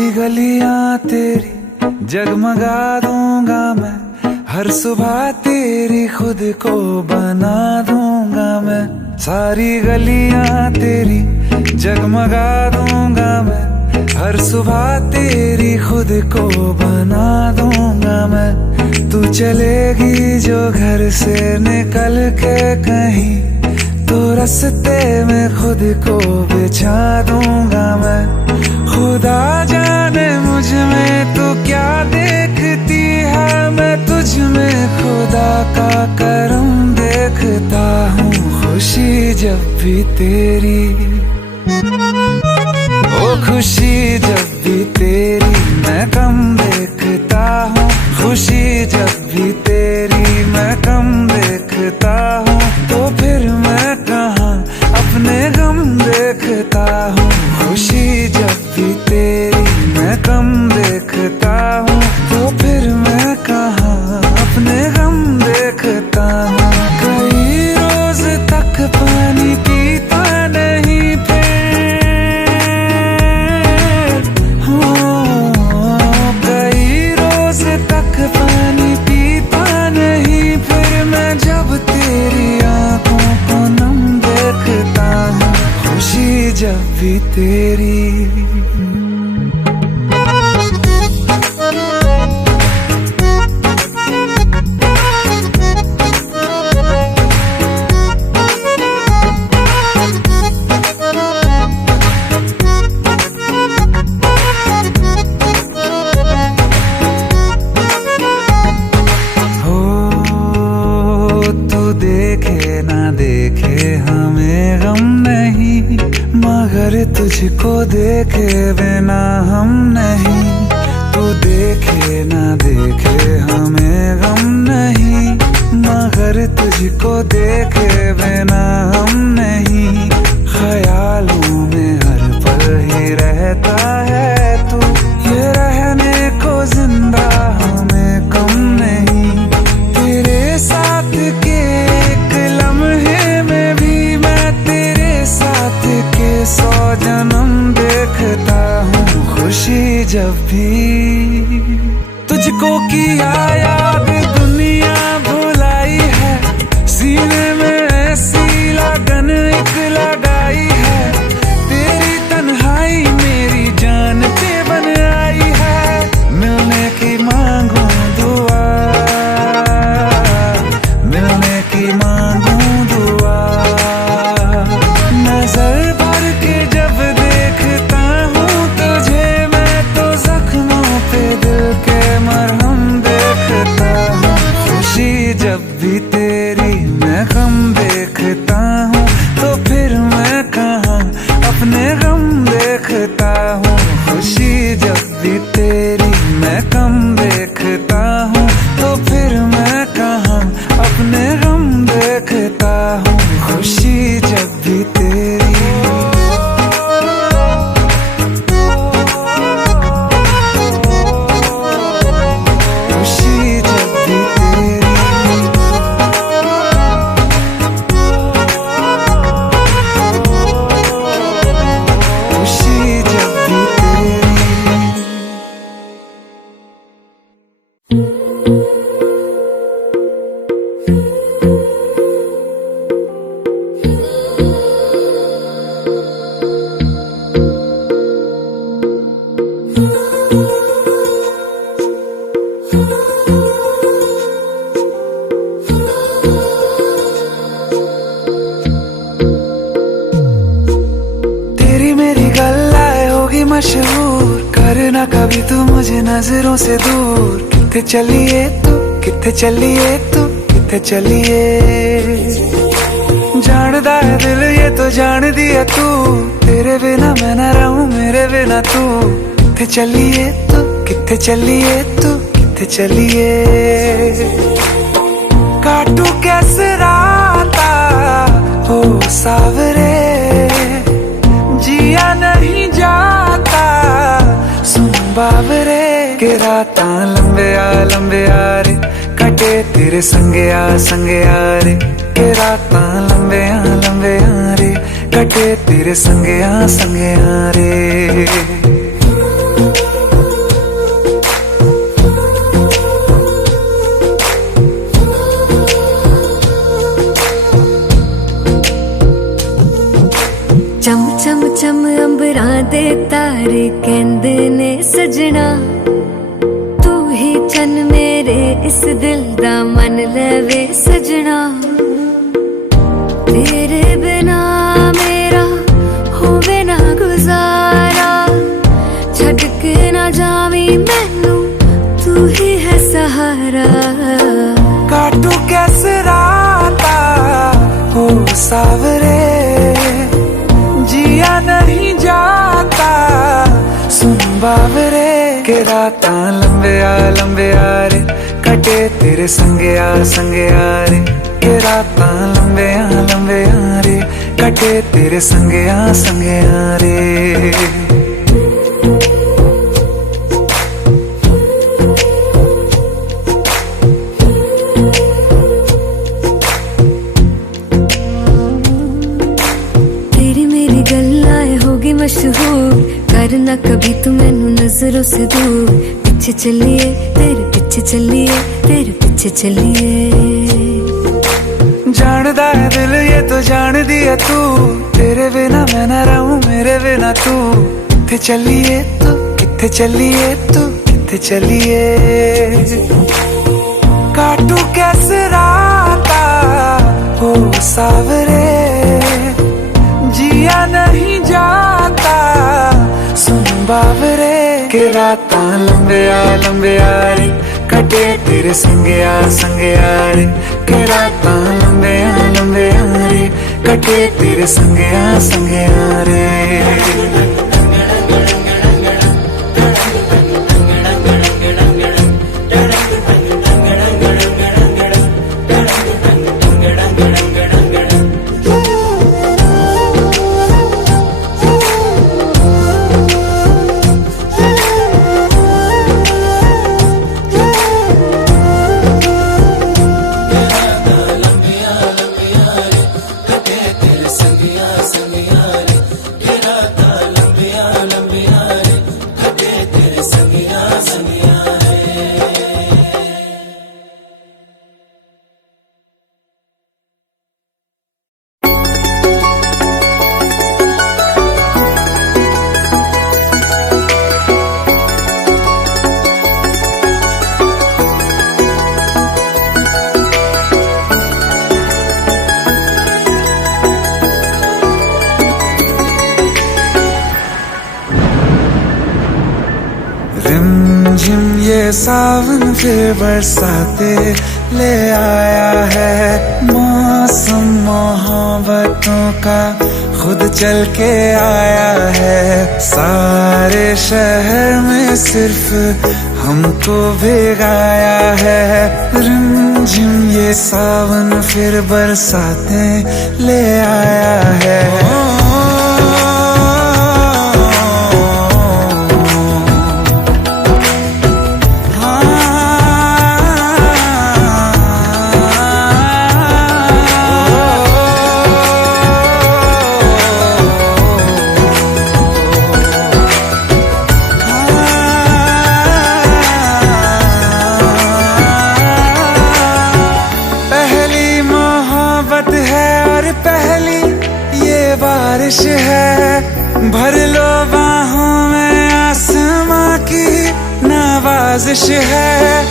सारी गलियां तेरी जगमगा दूंगा मैं, हर सुबह तेरी खुद को बना दूंगा मैं। सारी गलियां तेरी जगमगा दूंगा मैं, हर सुबह तेरी खुद को बना दूंगा मैं। तू चलेगी जो घर से निकल के कहीं, तो रास्ते में खुद को बिछा दूंगा मैं। खुदा जाने मुझ में तू क्या देखती है, मैं तुझ में खुदा का करम देखता हूँ। खुशी जब भी तेरी, ओ खुशी जब भी तेरी मैं कम देखता हूँ। खुशी जब भी तेरी मैं कम देखता हूँ, तो फिर मैं कहाँ अपने गम देखता हूँ। खुशी जब भी तेरी मैं कम देखता हूँ, तो फिर मैं कहाँ अपने गम देखता हूँ। कई रोज तक पानी पीता नहीं फिर, कई रोज तक पानी पीता नहीं फिर, मैं जब तेरी आंखों को नम देखता हूँ। खुशी जब भी तेरी। देखे ना देखे हमें गम नहीं, मगर तुझको देखे बिना हम नहीं। तू देखे ना देखे हमें गम नहीं, मगर तुझको देखे बिना हम नहीं। ख्यालों में हर पल ही रहता है तू, ये रहने को जिंदा हमें कम नहीं। तेरे साथ के सौ जन्म देखता हूँ। खुशी जब भी तुझको किया याद दुनिया भुलाई है, सीने में ऐसी लगन एक लगाई है। तेरी तन्हाई मेरी जान पे बन आई है, मिलने की मांगू दुआ, मिलने की मांगू दुआ। नजर जब देखता हूँ तुझे मैं, तो जख्मों पे दिल के मरहम देखता हूँ। खुशी जब भी तेरी मैं गम देखता हूँ, तो फिर मैं कहाँ अपने गम देखता हूँ। खुशी जब भी तेरी मैं कम देखता हूँ, तो फिर मैं कहाँ अपने गम देखता हूँ। खुशी जब भी तेरी। मशहूर करना कभी तू मुझे नजरों से दूर। किथे चलिए तू, किथे चलिए तू, किथे चलिए। जानदा है दिल ये तो जान दिया तू, तेरे बिना मैं न रहूं मेरे बिना तू। किथे चलिए तू, किथे चलिए तू, किथे चलिए। काटू कैसे राता हो सावरे, जिया नहीं जाता सुन बाबरे। के राता लंबे आ रे, कटे तेरे संगे आ रे। के राता लंबे आ रे, कटे तेरे संगे आ रे। तारे कहंदे ने सजना, तू ही चन मेरे इस दिल दा मन लवे सजना। तेरे बिना मेरा होवे ना गुजारा, छड़ के ना जावी मैनू तू ही है सहारा। काटू कैसे राता हो सावरे, जिया नहीं जाता सुन बावरे। के राता लंबे आ रे, कटे तेरे संगे आ रे। के राता लंबे आ रे, कटे तेरे संगे आ रे। मशहूर करना कभी तू मैनू नजरों से दूर, पीछे चलिए तेरे पीछे चलिए, तेरे पीछे चलिए। जानदा है दिल ये तो जान दिया तू, तेरे बिना मैं ना रहूं मेरे बिना तू। किथे चलिए तू, किथे चलिए तू, किथे चलिए। काटू कैसे राता हो सावरे, जिया नहीं जाता सुन बावरे। के राता लंबे आ रे, कटे तेरे संगे आ रे। के राता लंबे आ रे, कटे तेरे संगे आ रे। रिमझिम ये सावन फिर बरसाते ले आया है, मौसम मोहब्बतों का खुद चल के आया है। सारे शहर में सिर्फ हमको भिगाया है। रिमझिम ये सावन फिर बरसाते ले आया है। बारिश है भर लो बाहों में, आसमां की नवाजिश है।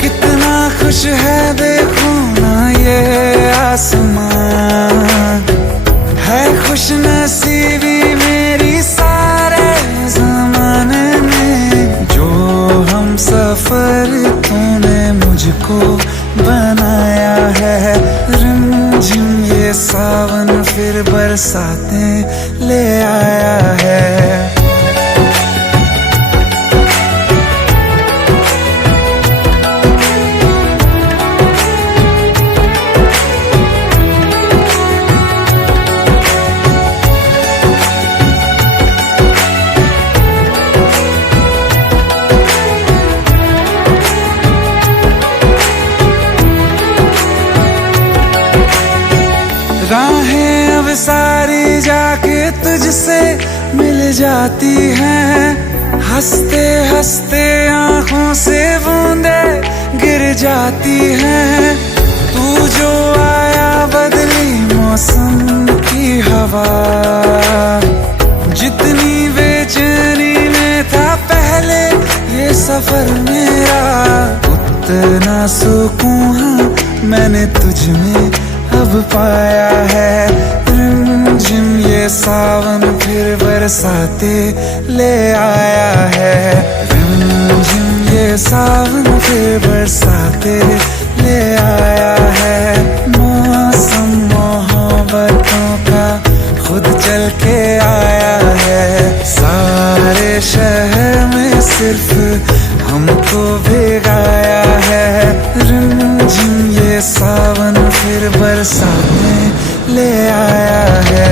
कितना खुश है देखो ना ये आसमां, है खुश नसीबी मेरी सारे ज़माने में। जो हम सफर तूने मुझको बनाया है। रिमझिम ये सावन फिर बरसाते ले आया है। राहें अब सारी जाके तुझसे मिल जाती हैं, हंसते हंसते आंखों से बूंदे गिर जाती हैं। तू जो आया बदली मौसम की हवा, जितनी बेचैनी सफर मेरा, उतना सुकून हाँ मैंने तुझ में अब पाया है। रिमझिम ये सावन फिर बरसाते ले आया है। रिमझिम ये सावन फिर बरसाते ले आया है। मौसम मोहब्बतों का खुद चल के आया है। सारे शहर में सिर्फ हमको भिगाया है। रिमझिम ये सावन फिर बरसाने ले आया है।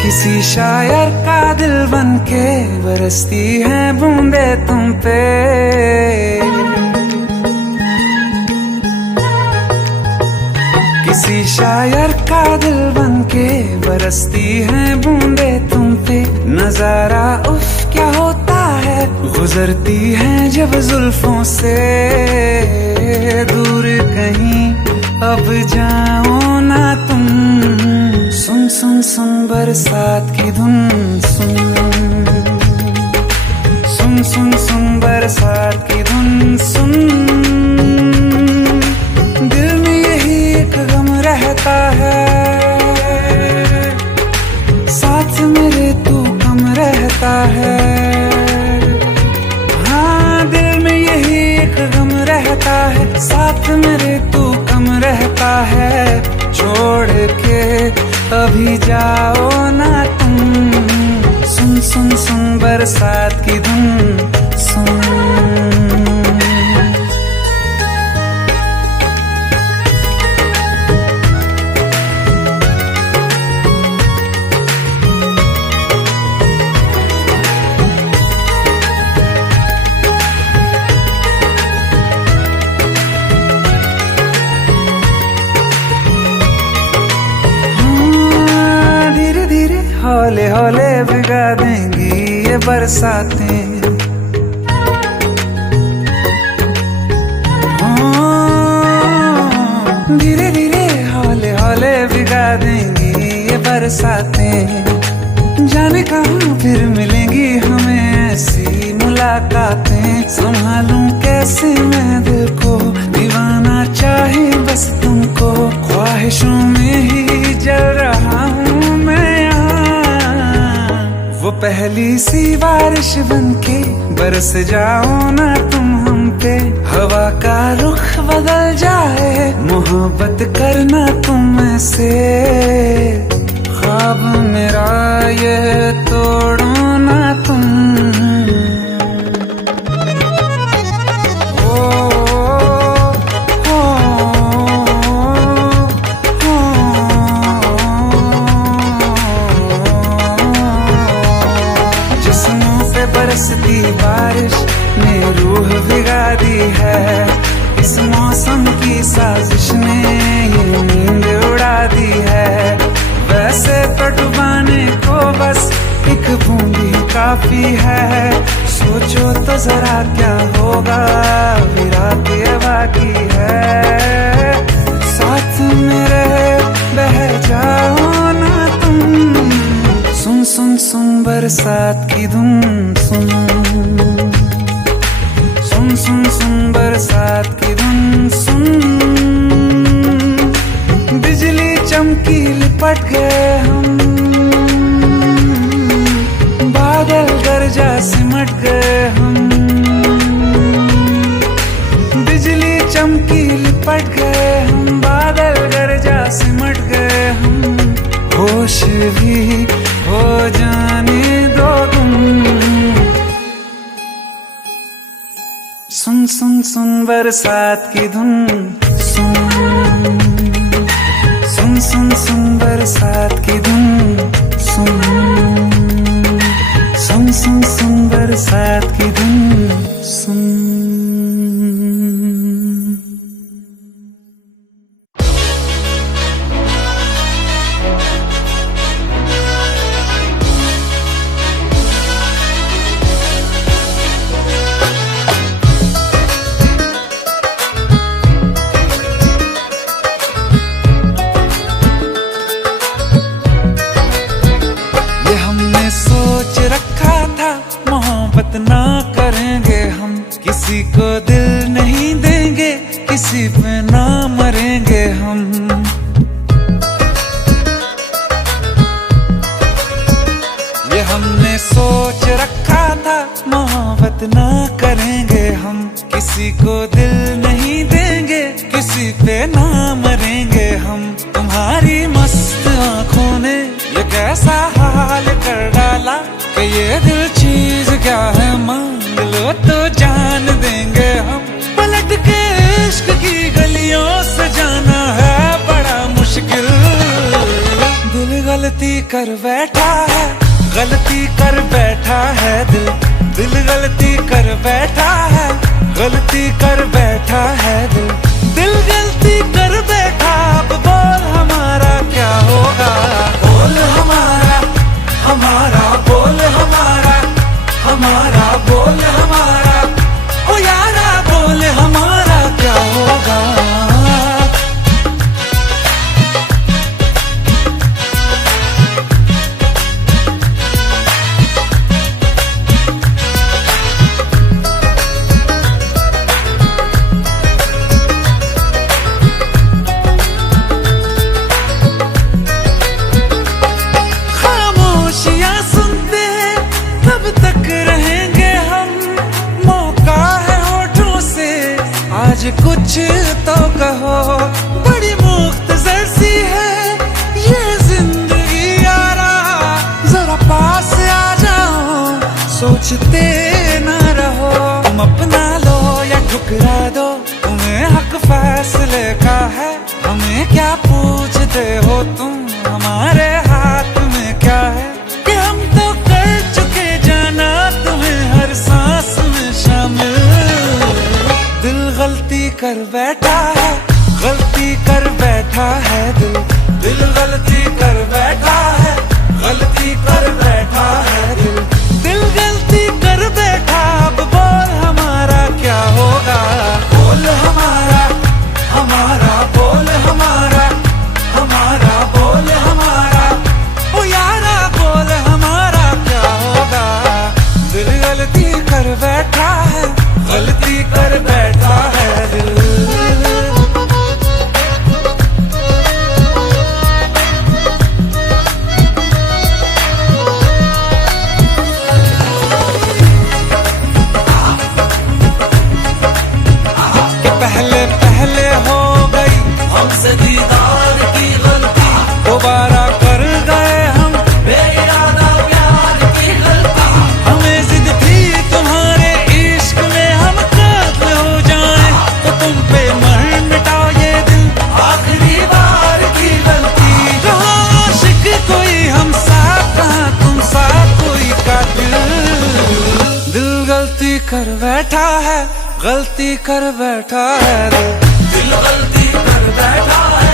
किसी शायर का दिल बनके बरसती है बूंदे तुम पे। किसी शायर का दिल बनके बरसती है बूंदे तुम पे। नजारा उफ क्या होता है, गुजरती है जब जुल्फों से। दूर कहीं अब जाओ ना तुम, सुन सुन सुन बरसात की धुन सुन। सुन सुन सुन बरसात की धुन सुन। दिल में यही एक गम रहता है, साथ मेरे तू कम रहता है। हाँ दिल में यही एक गम रहता है, साथ मेरे तू कम रहता है। छोड़ के अभी जाओ ना तुम, सुन सुन सुन बरसात की धुन सुन। हौले हौले भिगा देंगी ये बरसातें। धीरे धीरे हौले हौले भिगा देंगी ये बरसातें। जाने कहाँ फिर मिलेंगी हमें ऐसी मुलाकातें। संभालूं कैसे मैं दिल को, दीवाना चाहे बस तुमको। ख्वाहिशों में ही जल रहा हूँ मैं। वो पहली सी बारिश बनके बरस जाओ ना तुम हम पे। हवा का रुख बदल जाए, मोहब्बत करना तुम ऐसे। ख्वाब मेरा ये तोड़ो ना तुम। बरसती बारिश ने रूह भिगा दी है। इस मौसम की साजिश ने ये नींद उड़ा दी है। वैसे तो डुबाने को बस एक बूंदी काफी है। सोचो तो जरा क्या होगा, रात ये बाकी है। साथ मेरे बह जाओ ना तुम, सुन सुन सुन बरसात की धुन सुन। सुन सुन सुन बरसात की धुन सुन। बिजली चमकी लिपट गए हम, बादल गरजा सिमट गए हम। बिजली चमकी लिपट गए हम, बादल गरजा सिमट गए हम। होश भी हो जाने सुन सुन सुन बरसात की धुन, सुन सुन सुन सुन बरसात की धुन, सुन सुन सुन सुन बरसात की धुन, सुन। सोच रखा था मोहब्बत ना करेंगे हम, किसी को दिल नहीं देंगे, किसी पे ना मरेंगे हम। ये हमने सोच रखा था मोहब्बत ना करेंगे हम, किसी को दिल नहीं देंगे, किसी पे ना मरेंगे हम। तुम्हारी मस्त आंखों ने ये कैसा हाल कर डाला कि ये दिल चीज क्या है, मांग लो तो जान देंगे हम। पलट के इश्क की गलियों से जाना है बड़ा मुश्किल। दिल गलती कर बैठा है, गलती कर बैठा है दिल, दिल गलती कर बैठा है, गलती कर बैठा है दिल, दिल गलती कर बैठा। अब बोल हमारा क्या होगा, बोल हमारा, हमारा बोल हमारा, हमारा बोल हमारा, ओ यारा बोल हमारा क्या होगा। कुछ तो कहो, बड़ी मुख्तसर सी है ये जिंदगी यारा, जरा पास आ जाओ, सोचते न रहो। तुम अपना लो या ठुकरा दो, तुम्हें हक फैसले का है, हमें क्या पूछते हो तुम, हमारे हाथ में क्या है कि हम तो कर चुके जाना तुम्हें हर सांस में शामिल। दिल गलती कर बैठा है, गलती कर बैठा है दिल, दिल गलती कर बैठा है, गलती कर बैठा है दिल, दिल गलती कर बैठा। अब बोल हमारा क्या होगा, बोल हमारा, हमारा बोल हमारा, हमारा बोल हमारा, ओ यारा बोल हमारा क्या होगा। दिल गलती कर बैठा है, गलती कर बैठा है दिल। कि पहले पहले हो गई हमसे दीदार की गलती, दोबारा कर गए हम बेइरादा प्यार की गलती। हमें जिद थी तुम्हारे इश्क में हम कातिल हो जाएं, तो तुम पे मर मिटाओ ये दिल, आखिरी बार की गलती। कहाँ आशिक कोई हम साथ, कहाँ तुम साथ कोई कातिल। दिल गलती कर बैठा है, गलती कर बैठा है दिल, दिल गलती कर बैठा है,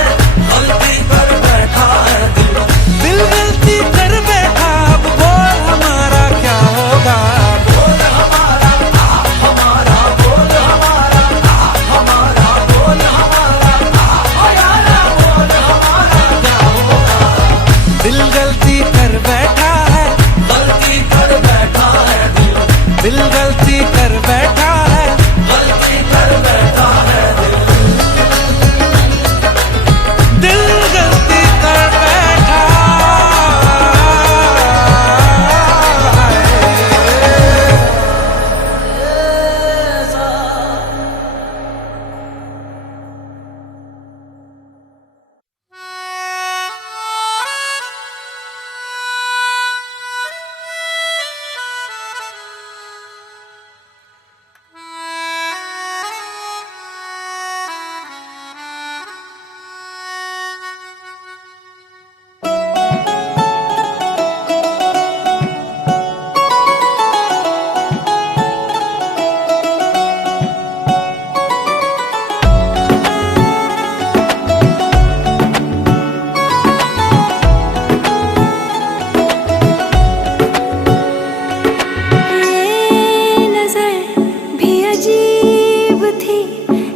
गलती कर बैठा है दिल, दिल गलती कर बैठा। अब बोल हमारा क्या होगा, बोल हमारा, हमारा बोल हमारा, हमारा बोल हमारा, ओ यारा बोल हमारा क्या होगा। दिल गलती कर बैठा है, गलती कर बैठा है दिल, दिल गलती कर बैठा है, गलती कर बैठा है दिल।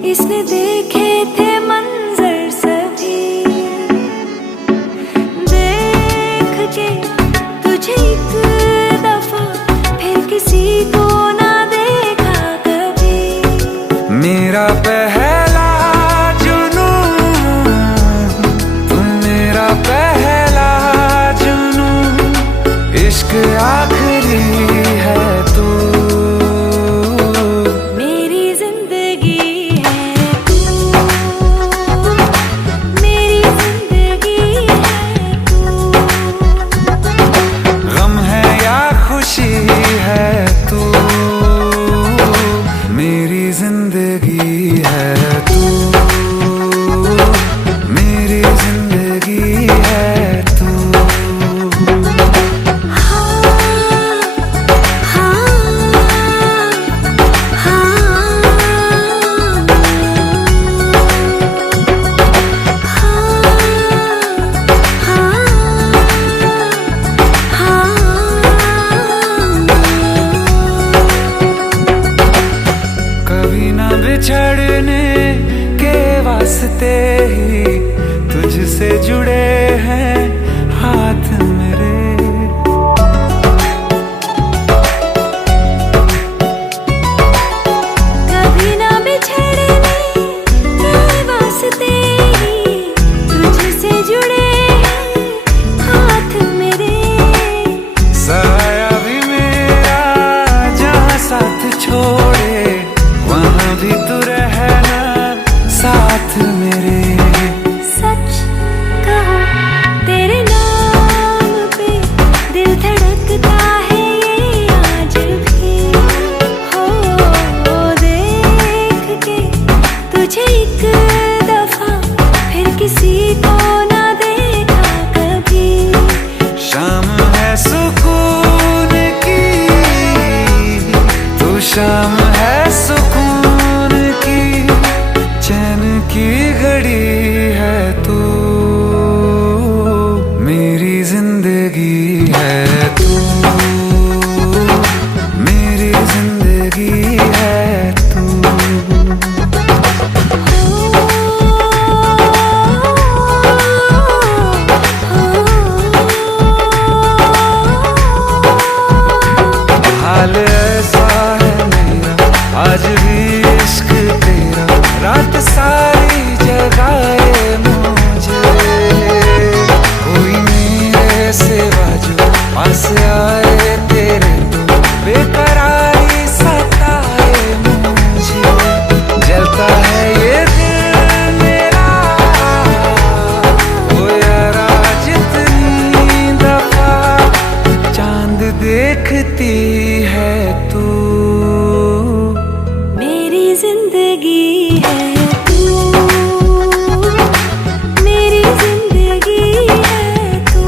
किसने देखे थे मंजर सभी, देख के तुझे एक दफा फिर किसी को ना देखा कभी। मेरा पहला जुनून तुम, मेरा पहला जुनून, इश्क आखिरी है तू। बिछड़ने के वास्ते ही तुझसे जुड़े हैं हाथ मेरे। कभी ना बिछड़ने के वास्ते ही तुझसे जुड़े हैं हाथ मेरे। साया भी मेरा जहाँ साथ छोड़े वहाँ भी तू रहना साथ मेरे। सच कहो तेरे नाम पे दिल धड़कता है ये आज भी। हो देख के तुझे एक दफा फिर किसी को ना देखा कभी। शाम है सुकून की, तू शाम है सुकून की, चैन की घड़ी है तू। मेरी जिंदगी है तू, मेरी जिंदगी है तू। हाल ऐसा है मेरा आज भी इश्क तेरा, रात सारी जगाए मुझे। कोई मेरे सिवा जो पास आए तेरे तो बेकरारी सताए मुझे। जलता है ये दिल मेरा ओ यारा, जितनी दफा चांद देखती है तू। मेरी जिंदगी है तू, मेरी जिंदगी है तू।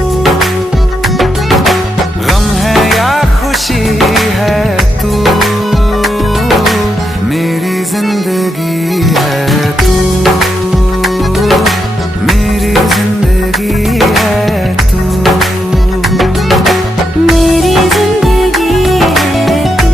गम है या खुशी है तू, मेरी जिंदगी है तू, मेरी जिंदगी है तू। मेरी जिंदगी है तू।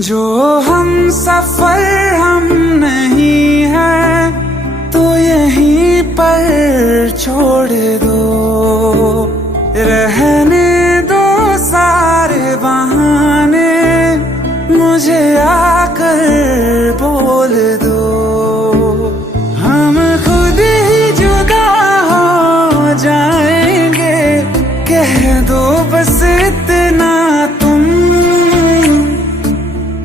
जो हम सफर हम नहीं है तो यहीं पर छोड़ दो। रहने दो सारे बहाने, मुझे आकर बोल दो। हम खुद ही जुदा हो जाएंगे, कह दो बस इतना तुम।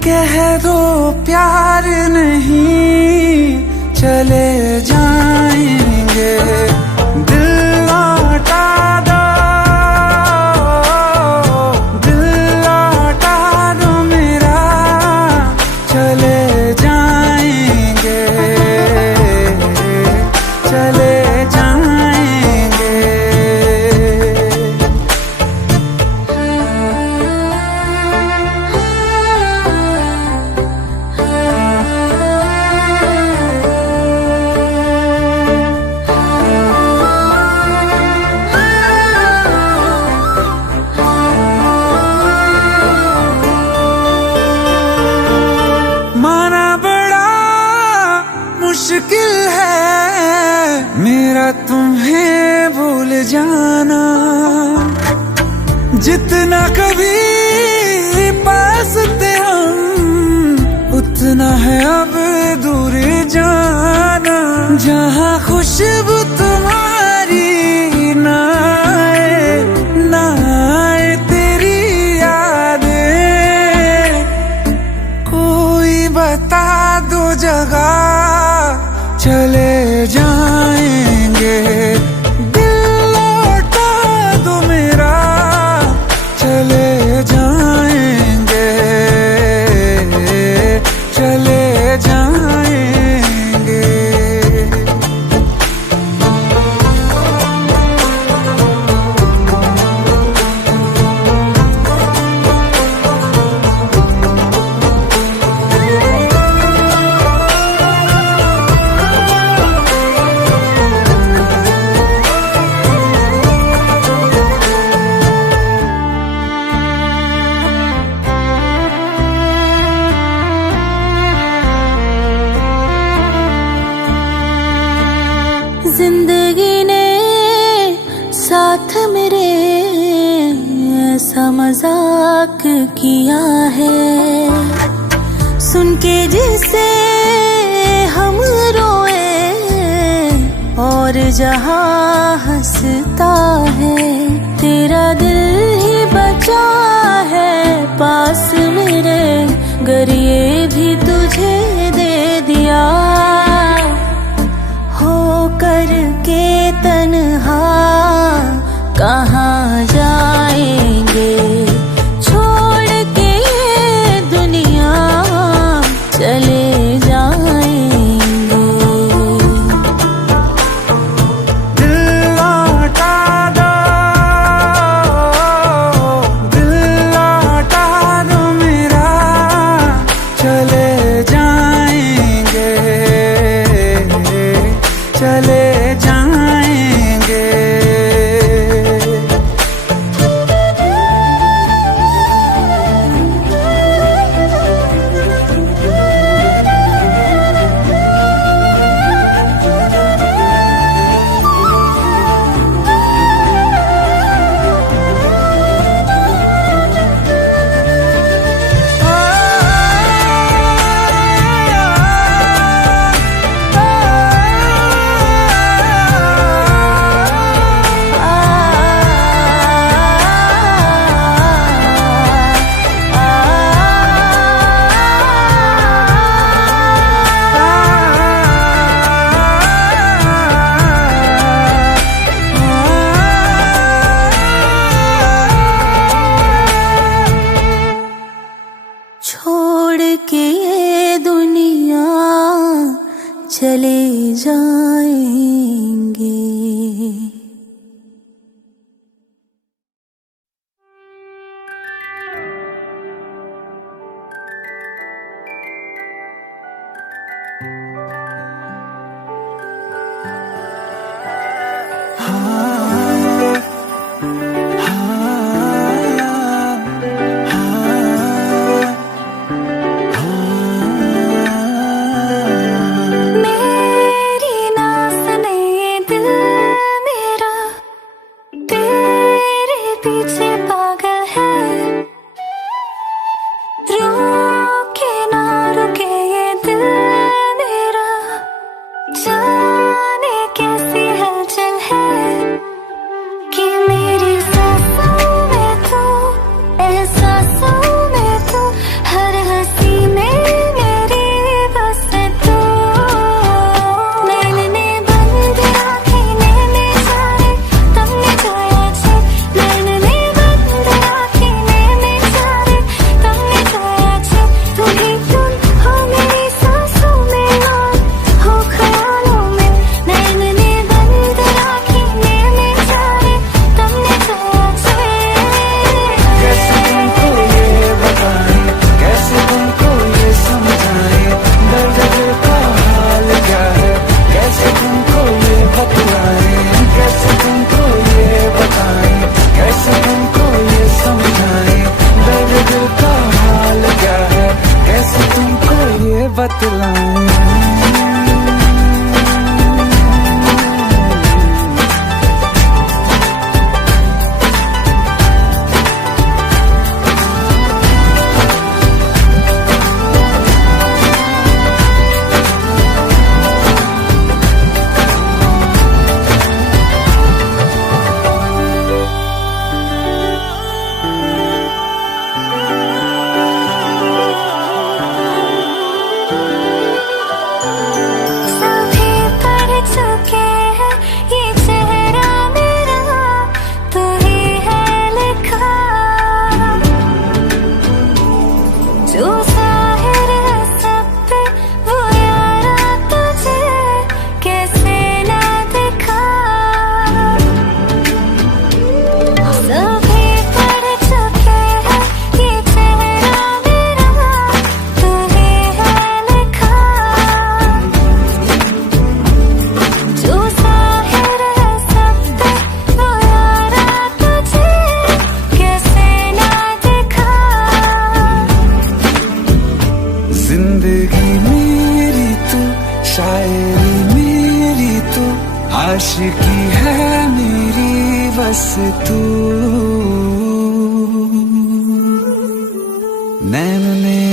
कह दो प्यार नहीं चले जाएंगे। तुम्हें भूल जाना, जितना कभी पास थे हम उतना है अब दूर जाना। जहाँ खुशबू तुम्हारी ना आए तेरी यादें, कोई बता दो जगह चले जाएंगे। दिल लौटा दो मेरा चले जाएंगे, चले जाएंगे। जिंदगी ने साथ मेरे ऐसा मजाक किया है, सुन के जिसे हम रोए और जहां हंसता है। तेरा दिल ही बचा है पास मेरे, गर ये भी तुझे दे दिया। हो करके तन्हा कहाँ जाएंगे, छोड़ के ये दुनिया चले जाएंगे। दिल लौटा दो, दिल लौटा दो मेरा चले जाएंगे, चले जाएंगे। छोड़ के ये दुनिया चले जाएंगे। मेरी ना सुने आशिकी है मेरी बस तू नैन में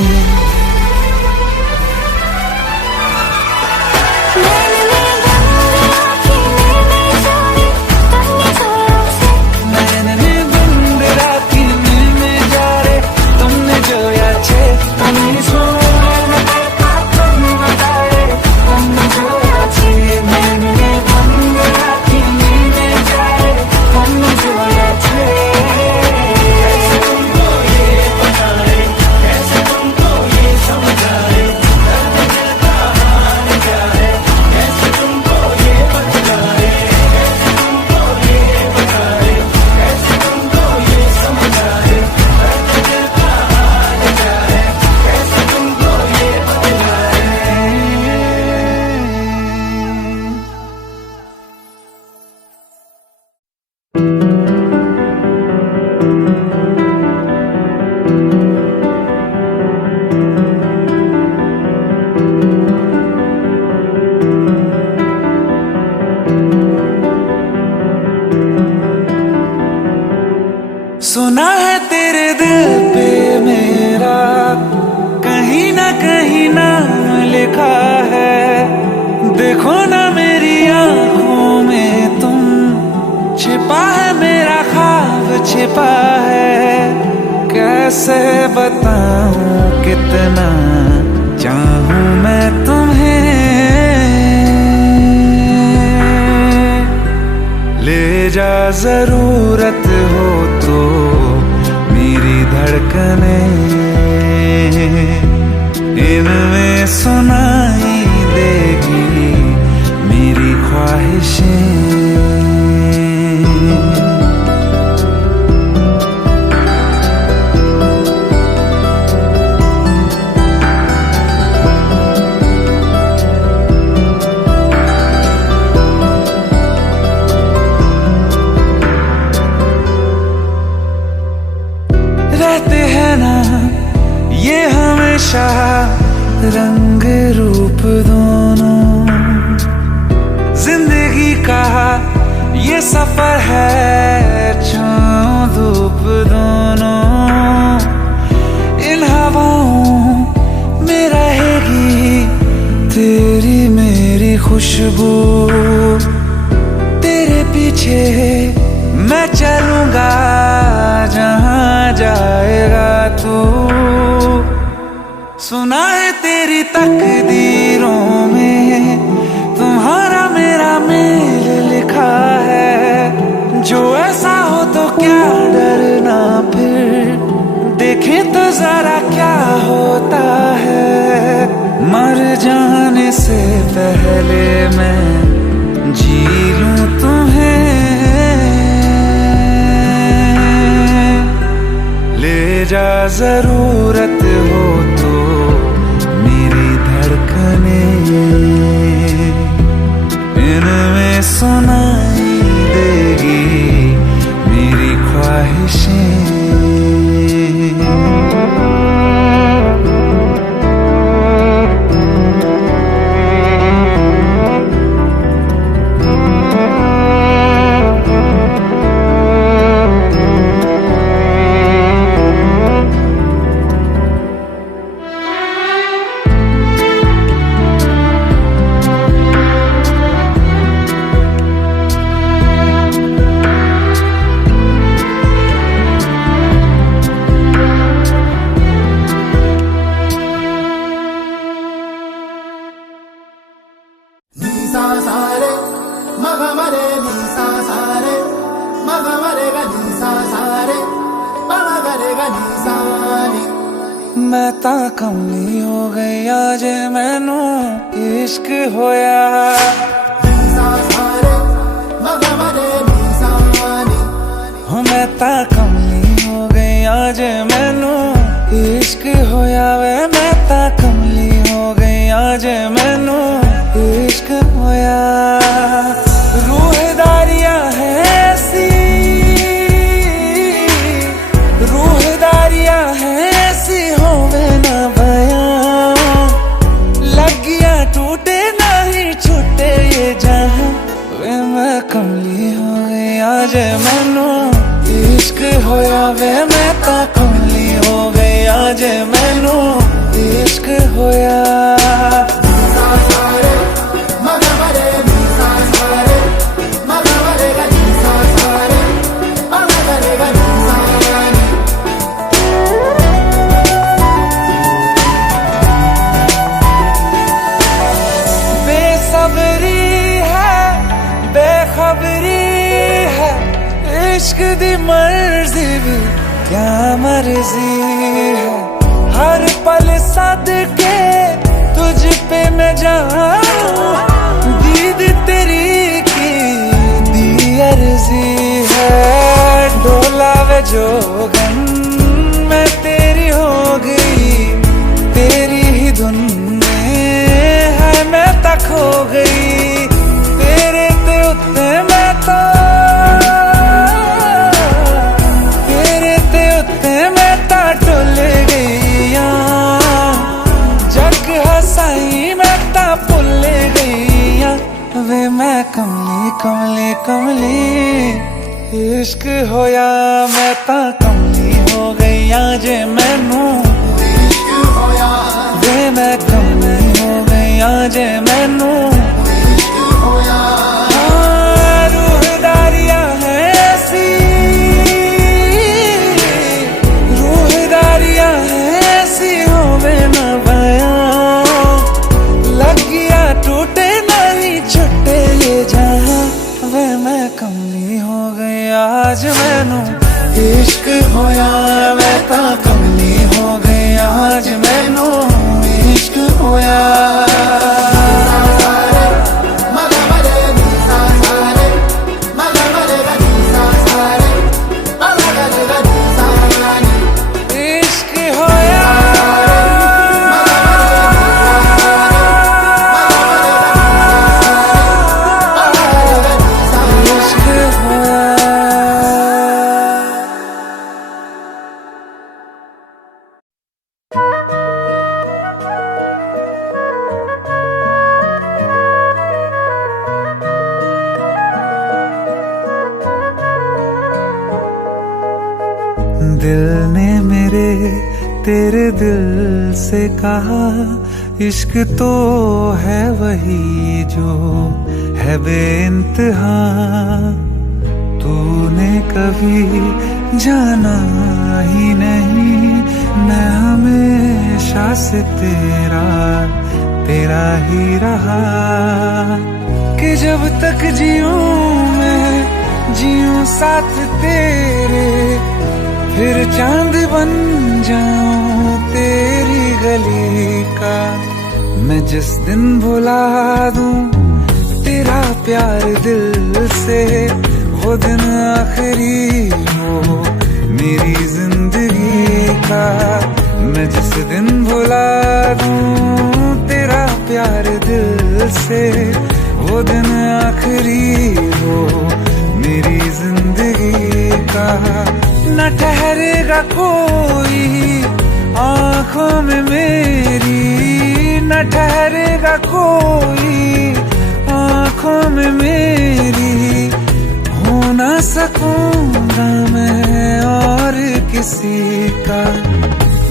सुना है तेरे दिल पे मेरा कहीं ना कहीं नाम लिखा है। देखो ना मेरी आंखों में तुम, छिपा है मेरा ख्वाब छिपा है। कैसे बताऊं कितना चाहूं मैं तुम्हें, ले जा जरूरत हो तो मेरी धड़कने, इनमें सुनाई देगी मेरी ख्वाहिशें। रहते हैं ना ये हमेशा रंग रूप दोनों, जिंदगी का ये सफर है छाँव धूप दोनों। इन हवाओं में रहेगी तेरी मेरी खुशबू, तेरे पीछे मैं चलूंगा जहां जाएगा तू। सुना है तेरी तकदीरों में तुम्हारा मेरा मेल लिखा है। जो ऐसा हो तो क्या डरना फिर, देखे तो जरा क्या होता है। मर जाने से पहले मैं जी लूं तुम्हें, ले जा जरूरत हो तो मेरी धड़कने, इनमें सुनाई देगी मेरी ख्वाहिशें। मैं ता कमली हो गई आज मैनू इश्क होया। मैं ता कमली हो गई आज मैनू इश्क होया वे। मैं ता कमली हो गई आज मैनू इश्क होया। रूहदारियां है ऐसी, रूहदारियां है ऐसी होवे ना बयां। लगिया टूटे नहीं छूटे ये जहां, वे मैं कमली हो गई आज मैनू इश्क होया वे मैं तां कमली हो गई आज मैनू इश्क होया इश्क दी मर्जी भी क्या मर्जी है हर पल सदके तुझ पे मैं जाऊं दीद तेरी की दी अर्जी है डोला वे जोगन मैं तेरी हो गई तेरी ही धुन में है मैं तक हो गई तेरे ते उत्ते मैं तो वे मैं कमली कमली कमली इश्क होया मैं तां कमली हो गई आज मैनू इश्क होया वे मैं कमली हो गई आज मैनू इश्क होया रूहदारियां है ऐसी रूहदारियां है ऐसी होवे ना बयां लगिया टूटे छुट्टे ये जहां वे मैं कमली हो गई आज मैनू इश्क होया मैं तां कमली हो गई आज मैनू इश्क होया दिल ने मेरे तेरे दिल से कहा इश्क तो है वही जो है बेइंतहा तूने कभी जाना ही नहीं मैं हमेशा से तेरा ही रहा कि जब तक जीऊं मैं जीऊं साथ तेरे फिर चांद बन जाऊं तेरी गली का मैं जिस दिन भुला दूं तेरा प्यार दिल से वो दिन आखिरी हो मेरी जिंदगी का मैं जिस दिन भुला दूं तेरा प्यार दिल से वो दिन आखिरी हो मेरी जिंदगी का न ठहरेगा कोई आँखों में मेरी न ठहरेगा कोई आँखों में मेरी हो ना सकूंगा मैं और किसी का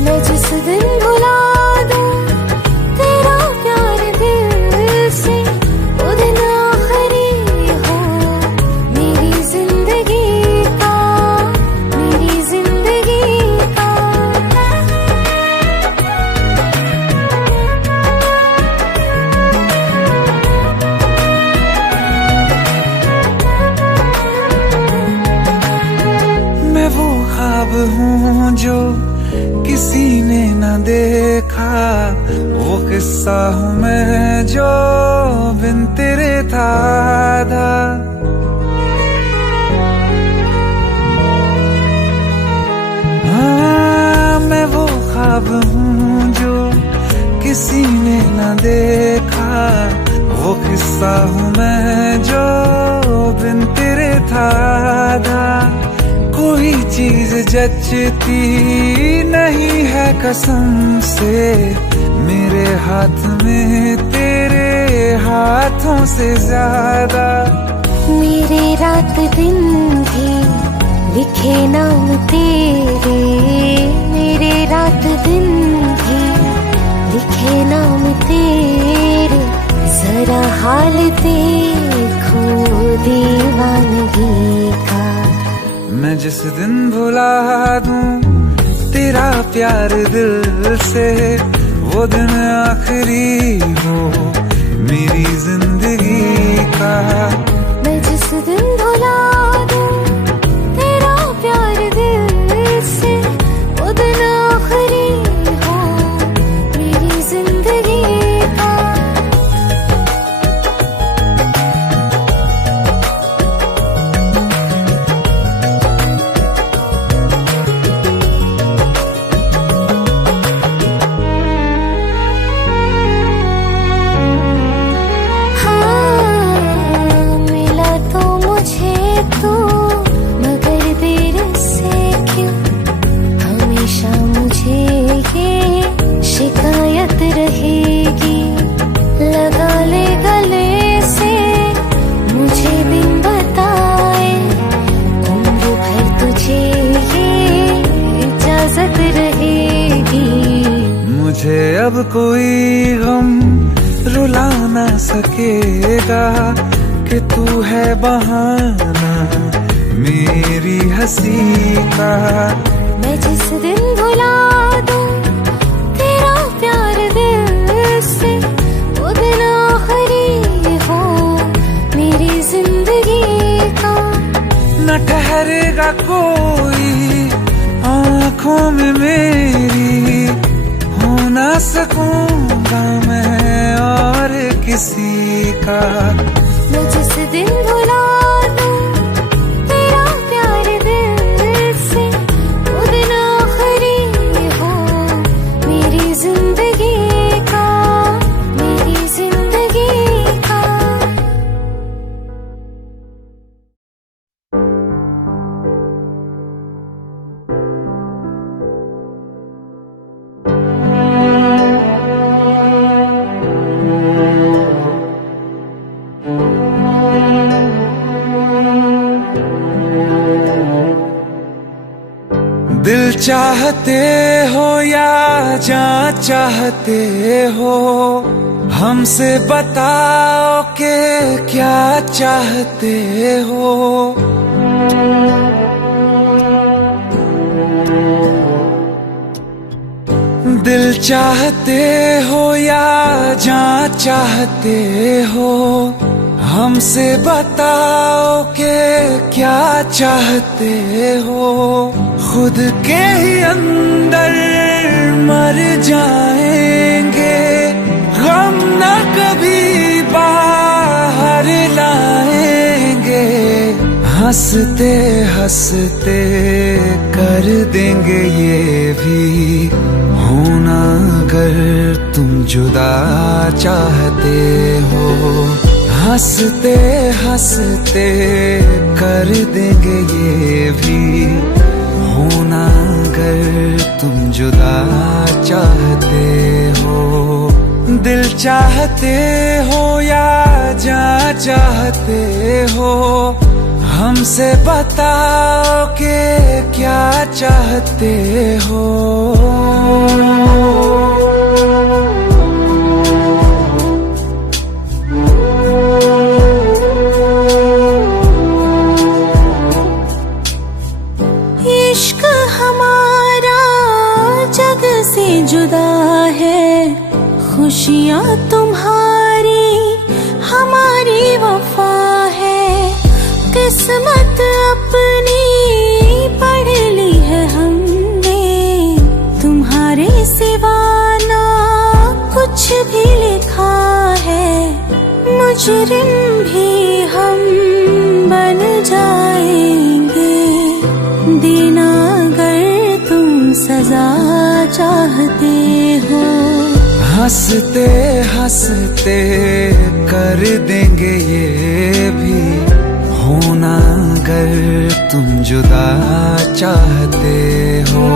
मैं जिस दिन भुला दूं तेरा प्यार दिल से वो दिन आखिरी हो मेरी जिंदगी का मैं वो ख्वाब हूँ जो किसी ने न देखा वो किस्सा हूँ मैं जो बिन तेरे था हाँ मैं वो ख्वाब हूँ जो किसी ने न देखा वो किस्सा हूँ मैं जो बिन तेरे था कोई चीज जचती नहीं है कसम से मेरे हाथ में तेरे हाथों से ज्यादा लिखे नाम तेरे मेरे रात दिन भी लिखे नाम तेरे जरा हाल देखो दीवानगी का। मैं जिस दिन भुला दूं तेरा प्यार दिल से वो दिन आखिरी हो मेरी जिंदगी का। मैं जिस दिन भुला दूं तेरा प्यार दिल से वो दिन आखिरी हो मेरी जिंदगी का। शिकायत रहेगी लगा ले गले से मुझे दिन बताए उम्र भर तुझे ये इजाजत रहेगी। मुझे अब कोई गम रुला ना सकेगा कि तू है बहाना मेरी हंसी का। मैं जिस दिन भुला दूं तेरा प्यार दिल से वो दिन आखिरी हो मेरी जिंदगी का। न ठहरेगा कोई आँखों में मेरी हो ना सकूंगा मैं और किसी का। मैं जिस दिन भुला दूं तेरा प्यार दिल से वो दिन आखिरी हो मेरी जिंदगी का मेरी जिंदगी का। दिल चाहते हो या जान चाहते हो हमसे बताओ कि क्या चाहते हो। दिल चाहते हो या जान चाहते हो हमसे बताओ कि क्या चाहते हो। खुद के ही अंदर मर जाएंगे गम न कभी बाहर लाएंगे। हंसते हंसते कर देंगे ये भी होना अगर तुम जुदा चाहते हो। हंसते हंसते कर देंगे ये भी होना अगर तुम जुदा चाहते हो। दिल चाहते हो या जान चाहते हो हमसे बताओ कि क्या चाहते हो। इश्क हमारा जग से जुदा है, खुशियाँ तुम्हारी हमारी वफा है। किस्मत अपनी पढ़ ली है हमने, तुम्हारे सिवा ना कुछ भी लिखा है। मुजरिम भी हम बन जाएंगे, देना अगर तुम सजा चाहते हो। हंसते हंसते कर देंगे ये भी होना अगर तुम जुदा चाहते हो।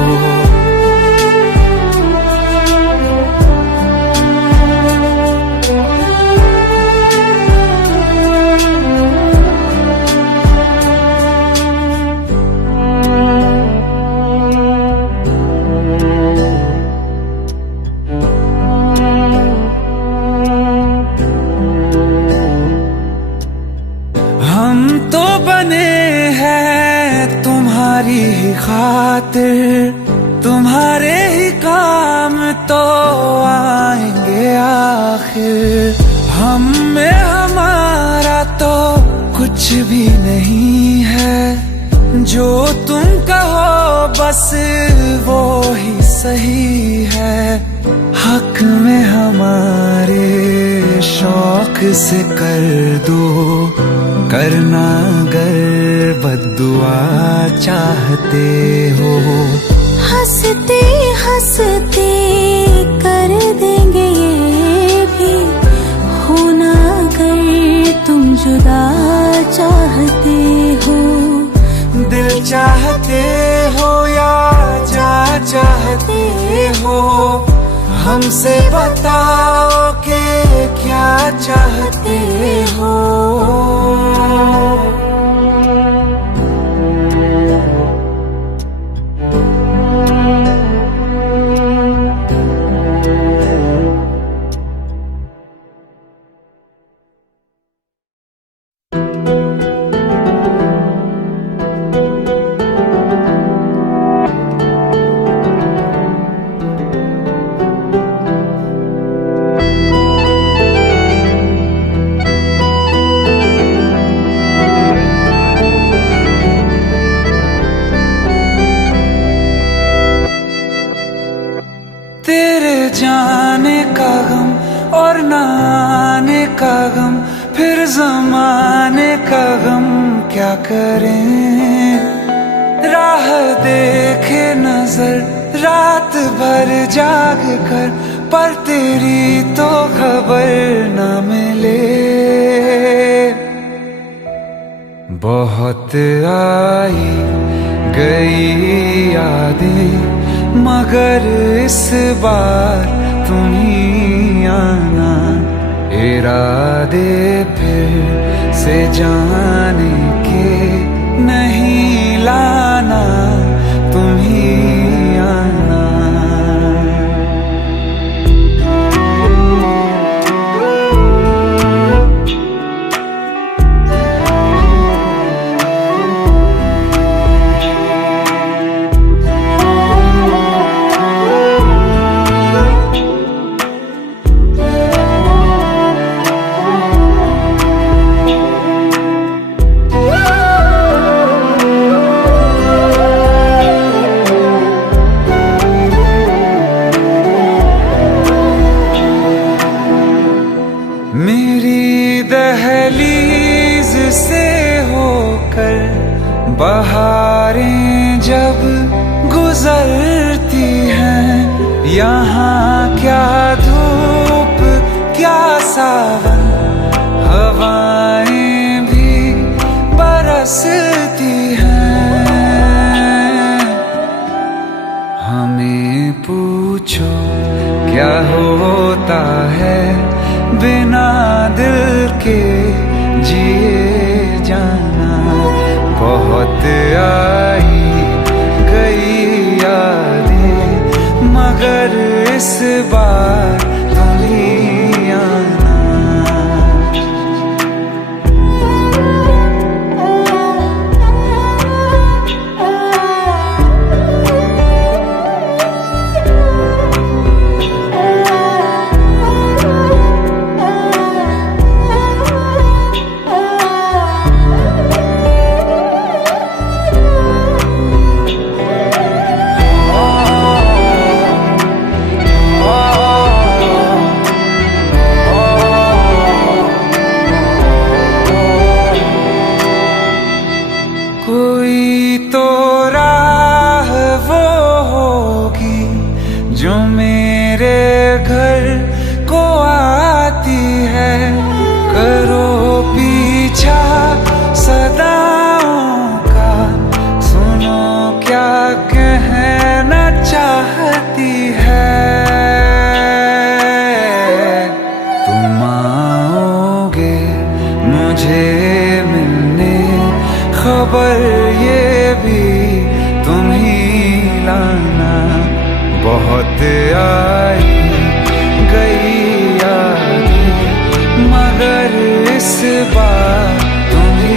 हम तो बने हैं तुम्हारी ही खातिर, तुम्हारे ही काम तो आएंगे आखिर। हम में हमारा तो कुछ भी नहीं है, जो तुम कहो बस वो ही सही है। हक में हमारे शौक से कर दो, करना अगर बद्दुआ चाहते हो। हंसते हंसते कर देंगे ये भी, होना अगर तुम जुदा चाहते हो। दिल चाहते हो या जा चाहते हो, हमसे बताओ कि क्या चाहते हो। जाने का गम और न आने का गम, फिर जमाने का गम क्या करें। राह देखे नजर रात भर जाग कर, पर तेरी तो खबर न मिले। बहुत आई गई यादें, मगर इस बार तुम ही आना। इरादे फिर से जाने के नहीं लाना, तुम ही आना। मेरी दहलीज से होकर बहारें जब गुजरती हैं, यहाँ क्या धूप क्या सावन, हवाएं भी बरसती हैं। हमें पूछो क्या होता है बिना दिल के जिए जाना। बहुत आई गई यादें, मगर इस बार तुम ही आना। कोई तो राह वो होगी जो मेरे घर को आती है। करो पीछा सदाओं का, सुनो क्या कहना चाहती है। तुम आओगे मुझे मिलने, खबर ये भी तुम ही लाना। बहुत आई गई यादें, मगर इस बार तुम ही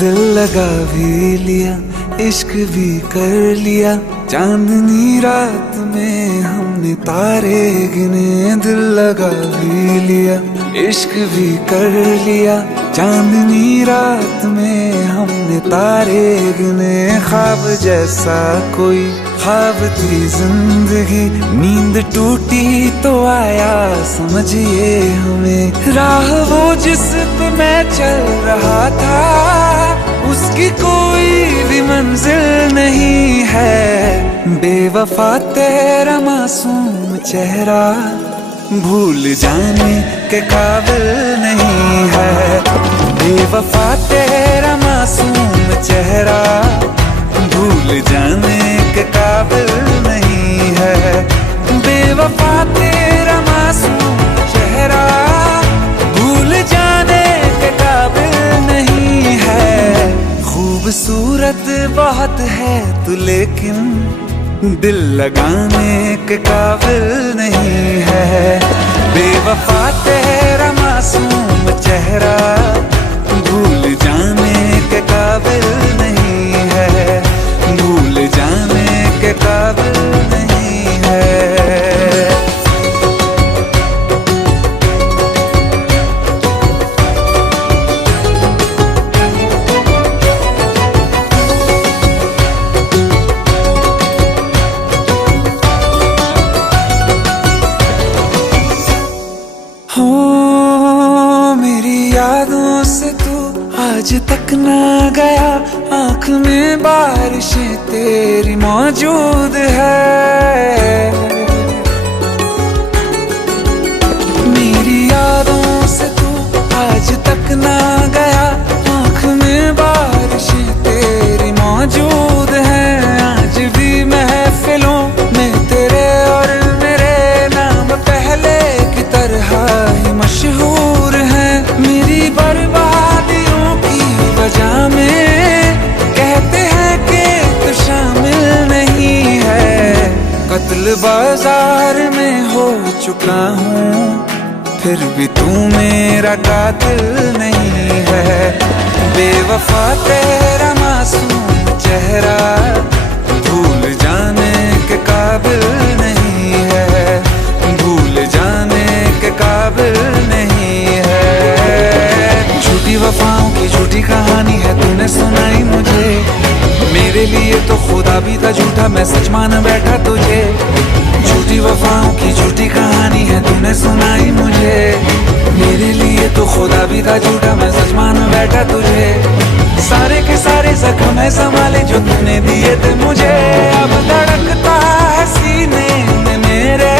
दिल लगा भी लिया, इश्क भी कर लिया, चांदनी रात में हमने तारे गिने। दिल लगा भी लिया, इश्क भी कर लिया, चांदनी रात में हमने तारे गिने। ख्वाब जैसा कोई ख्वाब थी जिंदगी, नींद टूटी तो आया समझिए हमें। राह वो जिस पे मैं चल रहा था, उसकी कोई भी मंजिल नहीं है। बेवफा तेरा मासूम चेहरा भूल जाने के काबिल नहीं है। बेवफा तेरा मासूम चेहरा भूल जाने के काबिल नहीं है। बेवफा तेरा मासूम चेहरा भूल जाने के काबिल नहीं है। खूबसूरत बहुत है तू लेकिन दिल लगाने के काबिल नहीं है। बेवफा तेरा मासूम चेहरा भूल जाने के काबिल नहीं है। भूल जाने के काबिल नहीं है। आज तक ना गया, आँख में बारिशें तेरी मौजूद है। मेरी यादों से तू आज तक ना गया, आँख में बारिशें तेरी मौजूद है। आज भी महफिलों में तेरे और मेरे नाम पहले की तरह ही मशहूर है। मेरी बर्बादियों वजह में कहते हैं कि तू शामिल नहीं है। कत्ल बाजार में हो चुका हूँ, फिर भी तू मेरा कातिल नहीं है। बेवफा तेरा मासूम चेहरा भूल जाने के काबिल नहीं है। भूल जाने के काबिल नहीं है। झूठी वफाओं की झूठी कहानी है तूने सुनाई मुझे। मेरे लिए तो खुदा भी था झूठा, मैं सच मान बैठा तुझे। झूठी वफाओं की झूठी कहानी है तूने सुनाई मुझे। मेरे लिए तो खुदा भी था झूठा, मैं सच मान बैठा तुझे। सारे के सारे जख्म है संभाले जो तूने दिए थे मुझे। अब धड़कता है सीने में मेरे,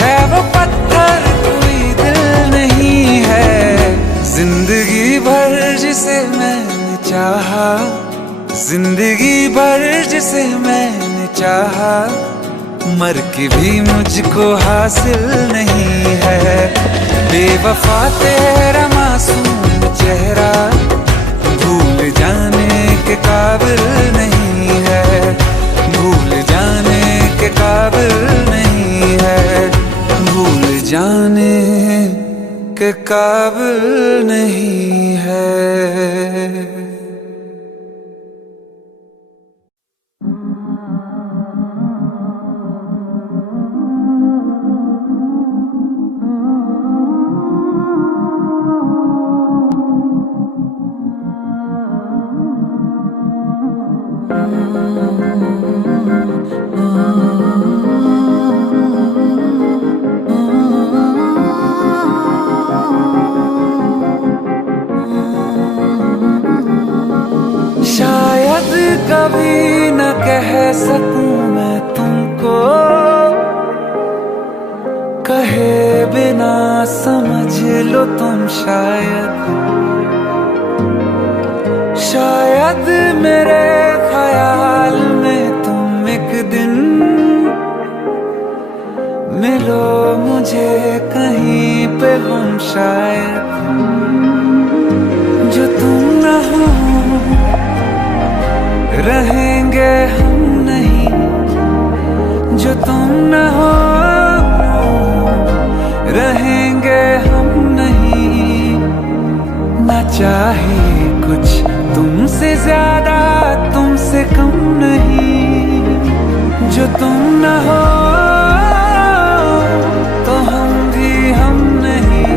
है वो पत्थर कोई दिल नहीं है। जिंदगी भर जिसे मैंने चाहा, जिंदगी भर जिसे मैंने चाहा, मर के भी मुझको हासिल नहीं है। बेवफा तेरा मासूम चेहरा भूल जाने के काबिल नहीं है। भूल जाने के काबिल नहीं है। भूल जाने के काबिल नहीं है। शायद कभी न कह सकूं मैं तुमको, कहे बिना समझ लो तुम शायद मेरे ख्याल में तुम एक दिन मिलो मुझे कहीं पे हम शायद। जो तुम न हो रहेंगे हम नहीं, जो तुम न हो रहेंगे हम नहीं। ना चाहे कुछ तुमसे ज्यादा तुमसे कम नहीं। जो तुम न हो तो हम भी हम नहीं।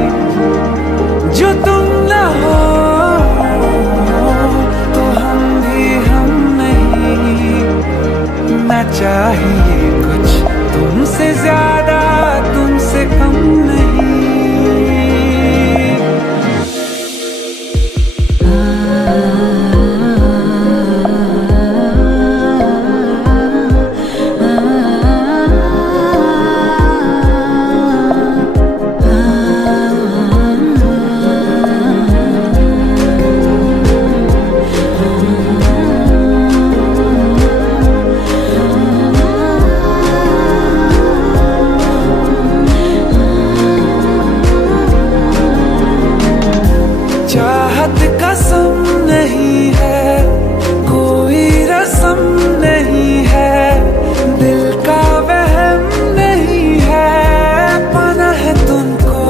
जो तुम न हो तो हम भी हम नहीं। ना चाहिए कुछ तुमसे ज्यादा तुमसे कम नहीं। चाहत कसम नहीं है, कोई रस्म नहीं है, दिल का वहम नहीं है, पाना है तुमको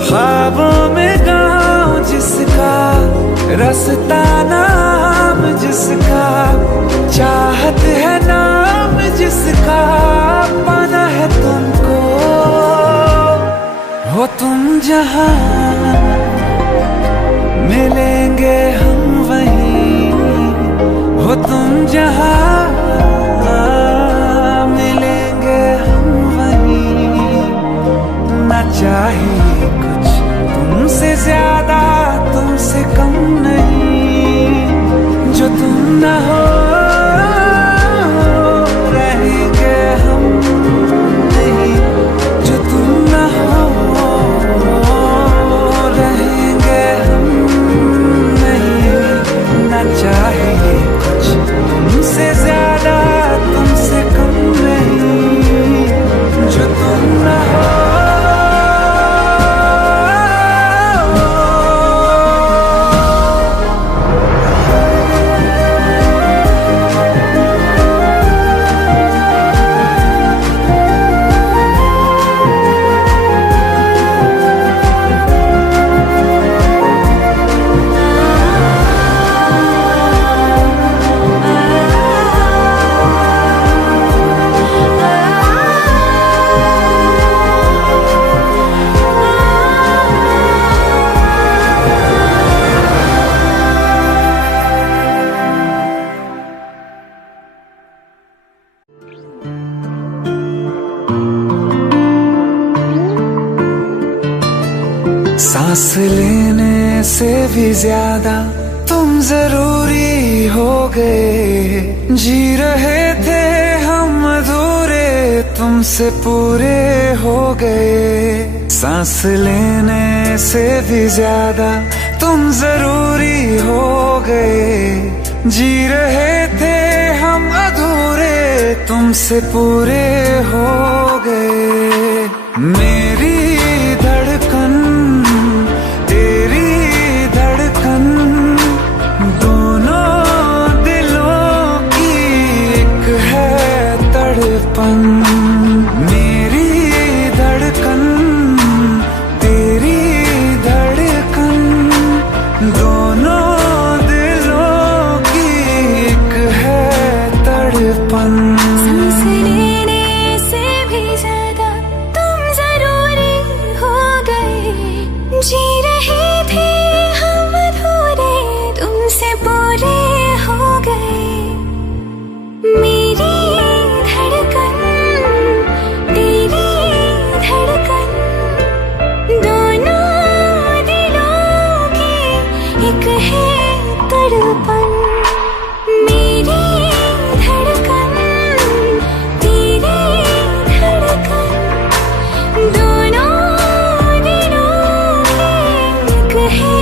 ख्वाबों में गाँव जिसका, रास्ता नाम जिसका, चाहत है नाम जिसका, पाना है तुमको। हो तुम जहाँ मिलेंगे हम वहीं। हो तुम जहाँ मिलेंगे हम वहीं। ना चाहिए कुछ तुमसे ज्यादा तुमसे कम नहीं। जो तुम न हो रहेंगे हम नहीं। जो तुम न हो रहेंगे हम नहीं। ना चाहिए कुछ तुमसे ज्यादा तुमसे कम नहीं। जो तुम न हो सांस लेने से भी ज्यादा तुम जरूरी हो गए। जी रहे थे हम अधूरे तुमसे पूरे हो गए। सांस लेने से भी ज्यादा तुम जरूरी हो गए। जी रहे थे हम अधूरे तुमसे पूरे हो गए। मेरी धड़कन तेरी धड़कन दोनों दिलों की एक है तड़पन। मेरी धड़कन तेरी धड़कन दोनों दिलों की एक है तड़पन। सांस लेने से भी ज्यादा तुम जरूरी हो गए। जी रहे थे हम अधूरे तुमसे पूरे हो गए। मेरी धड़कन तेरी धड़कन दोनों दिलों की एक है तड़पन। मेरी धड़कन तेरी धड़कन दोनों दिलों की एक है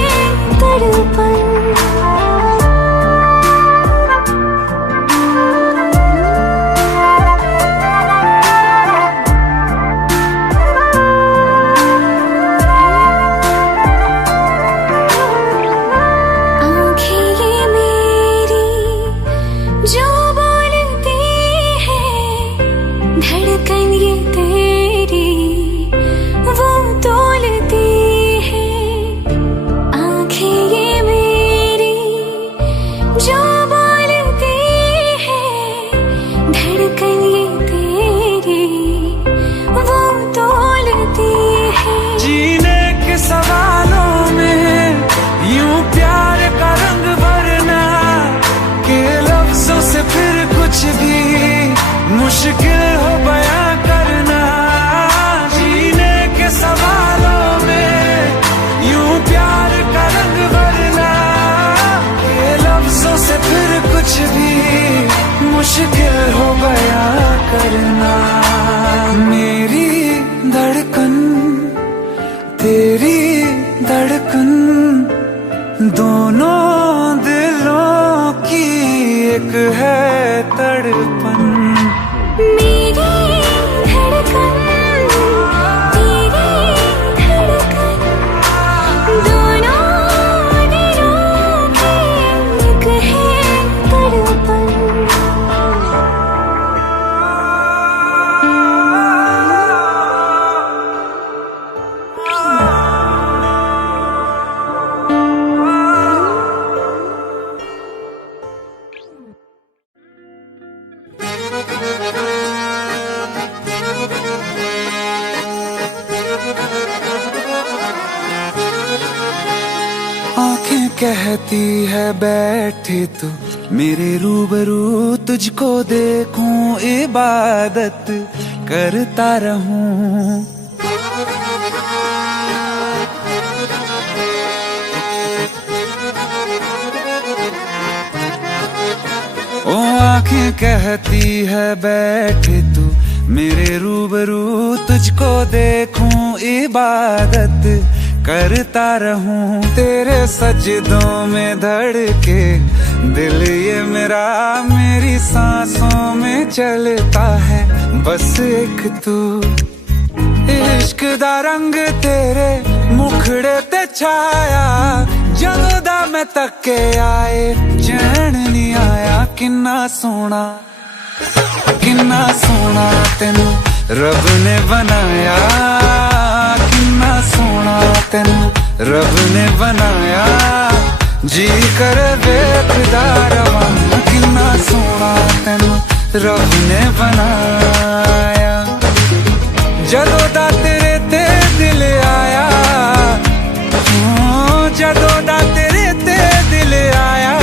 तड़पन। आँखें ये मुश्किल हो बयां करना जीने के सवालों में, यूं प्यार का रंग भरना ये लफ्जों से फिर कुछ भी मुश्किल हो बयां करना। मेरी धड़कन तेरी धड़कन, दोनों दिलों की एक है तड़पन। मेरी धड़कन तेरी धड़कन, दोनों दिलों की एक है तड़पन। आंखें कहती है बैठे तू मेरे रूबरू, तुझको देखूं इबादत करता रहूं। ओ आंखें कहती है बैठे तू मेरे रूबरू, तुझको देखूं इबादत करता रहूं। तेरे सजदों में धड़के दिल ये मेरा, मेरी सांसों में चलता है बस एक तू। इश्क दा रंग तेरे मुखड़े ते छाया, जदों दा मैं तके आए चैन नहीं आया। किन्ना सोना तेनू रब ने बनाया, किन्ना सोना तेनू रब ने बनाया। जी कर वेखदा रवां, किन्ना सोना तेनू रब ने बनाया। जदों दा तेरे ते दिल आया, जदों दा तेरे ते दिल आया।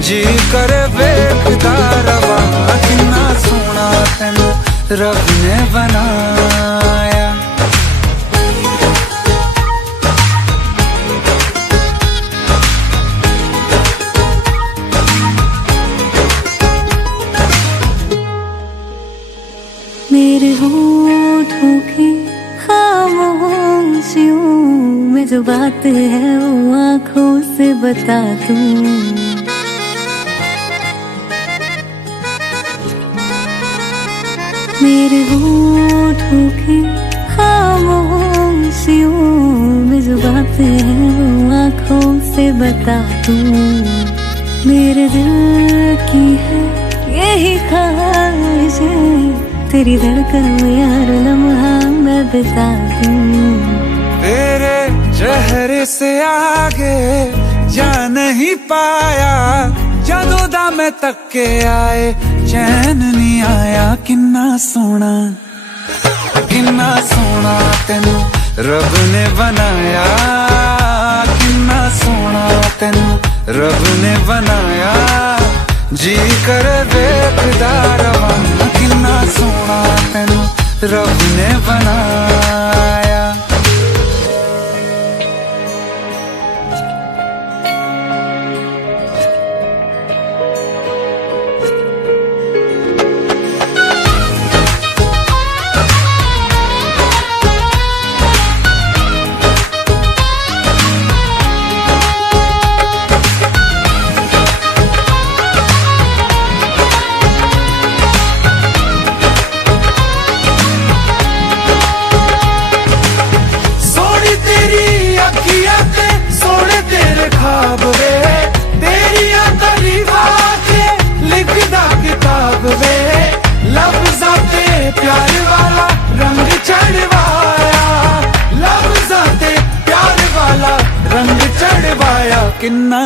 जी कर वेखदा रवां, किन्ना सोना तेनू रब ने बनाया। मेरे होठों की खामोशियों में जो बात है वो आंखों से बता दूं। मेरे होठों की खामोशियों में जो बात है वो आंखों से बता दूं। मेरे दिल की है यही ख्वाहिश है, तेरी धड़कन में हर लम्हा मैं बिता दूं। तेरे चेहरे से आगे जा नहीं पाया, जदों दा मैं तके आए चैन नहीं आया। किन्ना सोना तेनू रब ने बनाया, किन्ना सोना तेनू रब ने बनाया। जी कर वेखदा रवां, किन्ना सोना तेनू रब ने बनाया। किन्ना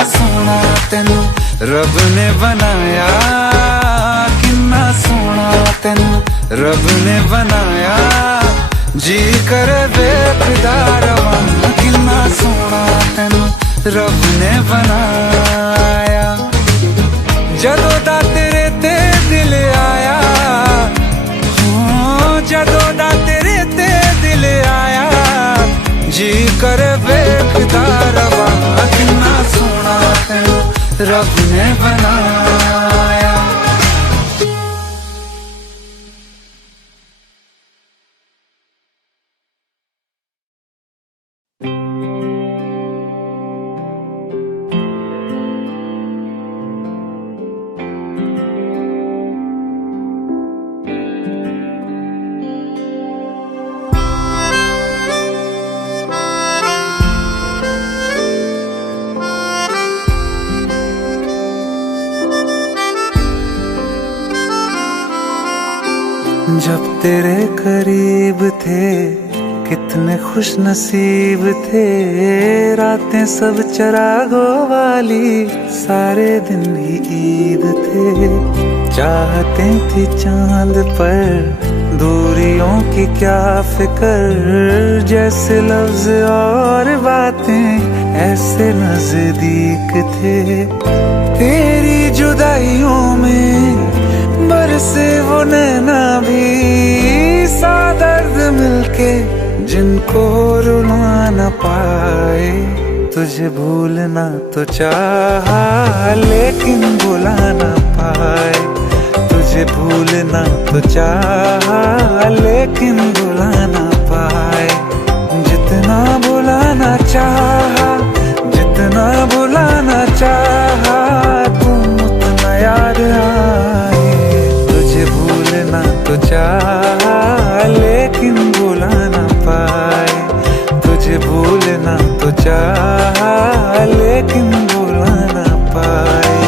सोना तेनू रब ने बनाया, किन्ना सोना तेनू रब ने बनाया। जी कर वेखदा रवां, किन्ना सोना तेनू रब ने बनाया। जदों दा जदों दा तेरे ते दिल आया जी कर वेखदा रवा किन्ना सोना तैनू रब ने बनाया। जब तेरे करीब थे कितने खुश नसीब थे, रातें सब चरागों वाली सारे दिन ही ईद थे। चाहते थी चांद पर दूरियों की क्या फिक्र, जैसे लफ्ज और बातें ऐसे नजदीक थे। तेरी जुदाइयों में बरसे वो नैना भी सा दर्द मिलके जिनको रुला न पाए। तुझे भूलना तो चाहा लेकिन भुला न पाए, तुझे भूलना तो चाहा लेकिन भुला न पाए। जितना भुलाना चाहा, जितना भुलाना चाहा, तुम उतना याद आए। तुझे भूलना तो चाहा लेकिन भुला न पाए, तुझे भूलना तो चाहा लेकिन भुला न पाए।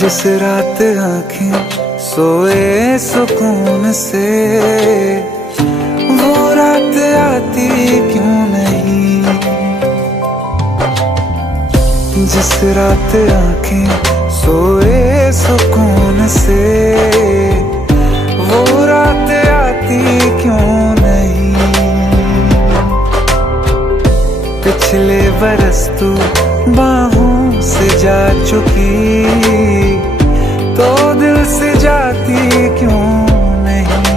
जिस रात आँखें सोए सुकून से, वो रात आती क्यों नहीं। जिस रात आँखें सोए सुकून से, वो रात आती क्यों नहीं। पिछले बरस तू बाहों से जा चुकी, तो दिल से जाती क्यों नहीं।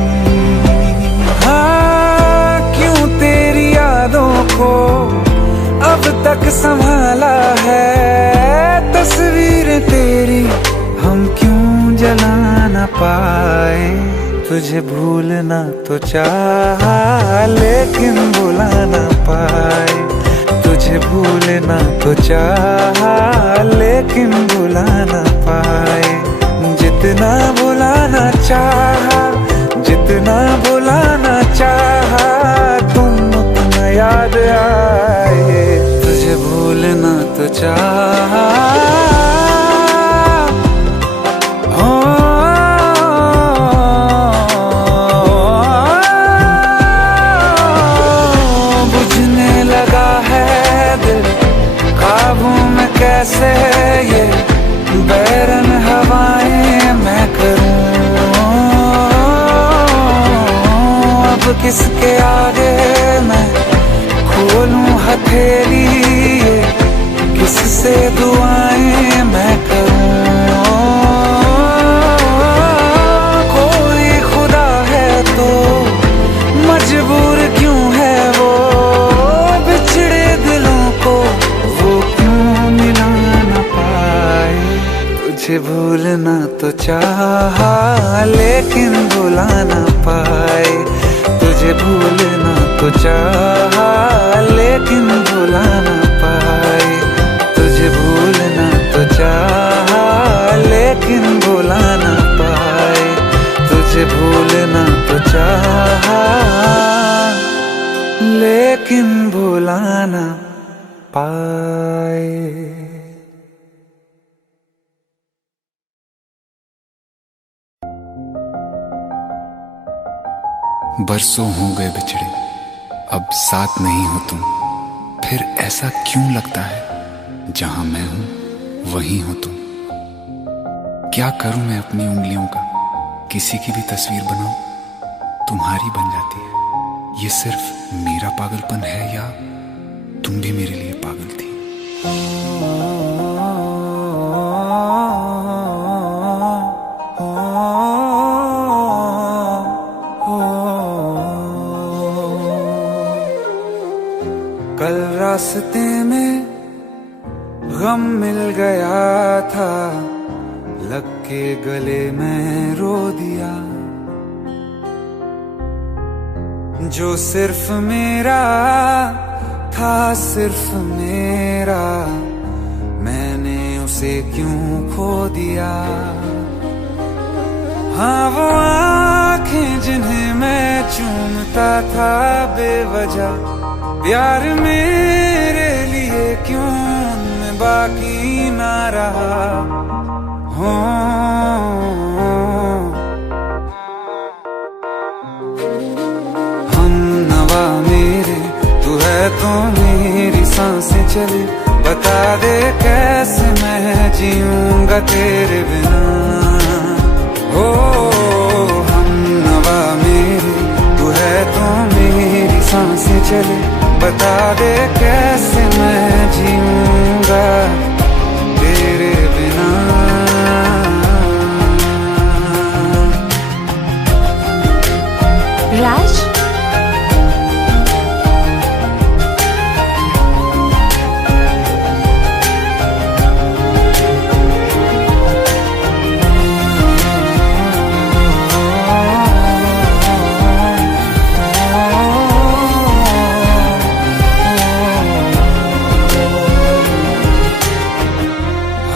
हाँ क्यों तेरी यादों को अब तक संभाला है, तस्वीरें तेरी हम क्यों जला न पाए। तुझे भूलना तो चाहा लेकिन भुला न पाए, तुझे भूलना तो चाहा लेकिन भुला न पाए। जितना भुलाना चाहा, जितना भुलाना चाहा, तुम उतना याद आए। तुझे भूलना तो चाहा, बुझने लगा है दिल काबू में कैसे ये बैरन हवाएं मैं करूं। अब किसके आगे मैं खोलूं हथेली, किससे दुआएं मैं करूं। कोई खुदा है तो मजबूर क्यों है वो, बिछड़े दिलों को वो क्यों मिला न पाए। तुझे भूलना तो चाहा लेकिन भुला न पाए, तुझे भूलना तो चाहा लेकिन भुला न पाए। तुझे भूलना तो चाहा लेकिन भुला न पाए, तुझे भूलना तो चाहा लेकिन भुला न पाए। बरसों हो गए बिछड़े, अब साथ नहीं हो तुम, फिर ऐसा क्यों लगता है? जहां मैं हूं वहीं हो तुम। क्या करूं मैं अपनी उंगलियों का, किसी की भी तस्वीर बनाऊं, तुम्हारी बन जाती है। ये सिर्फ मेरा पागलपन है या तुम भी मेरे लिए पागल थी? कल रास्ते में गम मिल गया था, लग के गले में रो दिया। जो सिर्फ मेरा था, सिर्फ मेरा, मैंने उसे क्यों खो दिया। हाँ वो आंखें जिन्हें मैं चूमता था बेवजह, प्यार मेरे लिए क्यों उनमें बाकी ना रहा। हो हम नवा मेरे, तू है तो मेरी सांसें चले। बता दे कैसे मैं जीऊंगा तेरे बिना। हो हम नवा मेरे, तू है तो मेरी सांसें चले। बता दे कैसे मैं जीऊंगा तेरे बिना। राज,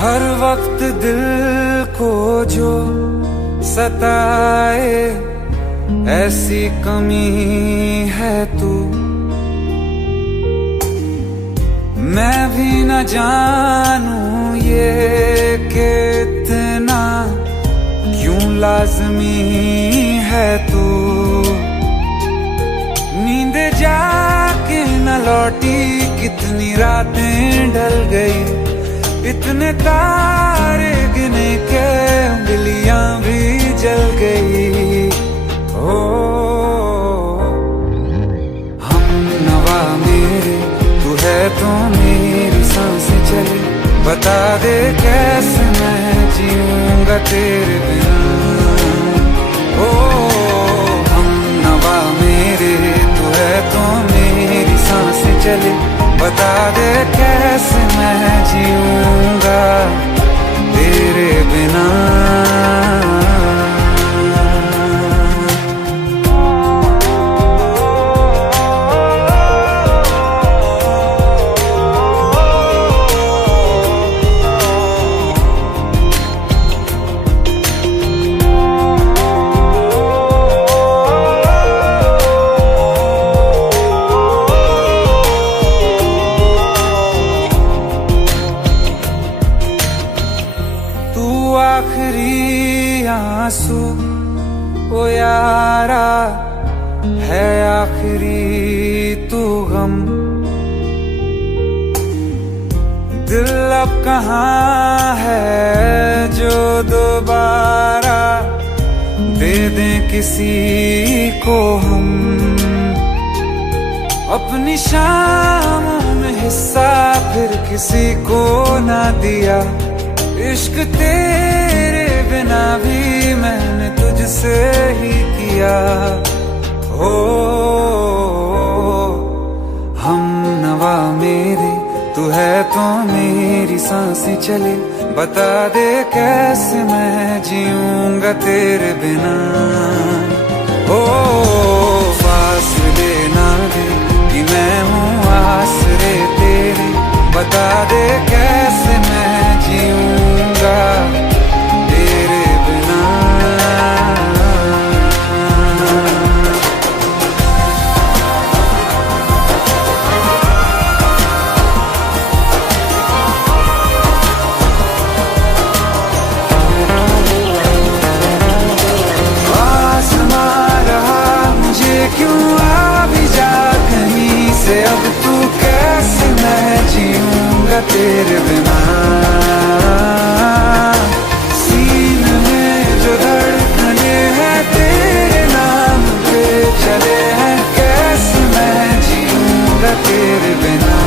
हर वक्त दिल को जो सताए, ऐसी कमी है तू। मैं भी न जानूं ये कि इतना क्यों लाज़मी है तू। नींद जाके न लौटी, कितनी रातें ढल गई। इतने तारे गिने के उंगलियां भी जल गई। ओ हम नवा मेरे, तू है तो मेरी सांसें चले। बता दे कैसे मैं जीऊंगा तेरे बिना। ओ हम नवा मेरे, तू है तो मेरी सांसें चले। बता दे कैसे मैं जीऊंगा तेरे बिना। आखिरी आंसू ओ यारा है, आखिरी तू गम। दिल अब कहाँ है जो दोबारा दे दें किसी को हम। अपनी शामों में हिस्सा फिर किसी को ना दिया। इश्क तेरे बिना भी मैंने तुझसे ही किया। हो हम नवा मेरे, तू है तो मेरी सांसें चले। बता दे कैसे मैं जीऊंगा तेरे बिना। ओ फासले ना दे कि मैं हूँ आसरे तेरे। बता दे कैसे मैं जीऊंगा तेरे बिना। आसमां रहा मुझे तेरे बिना।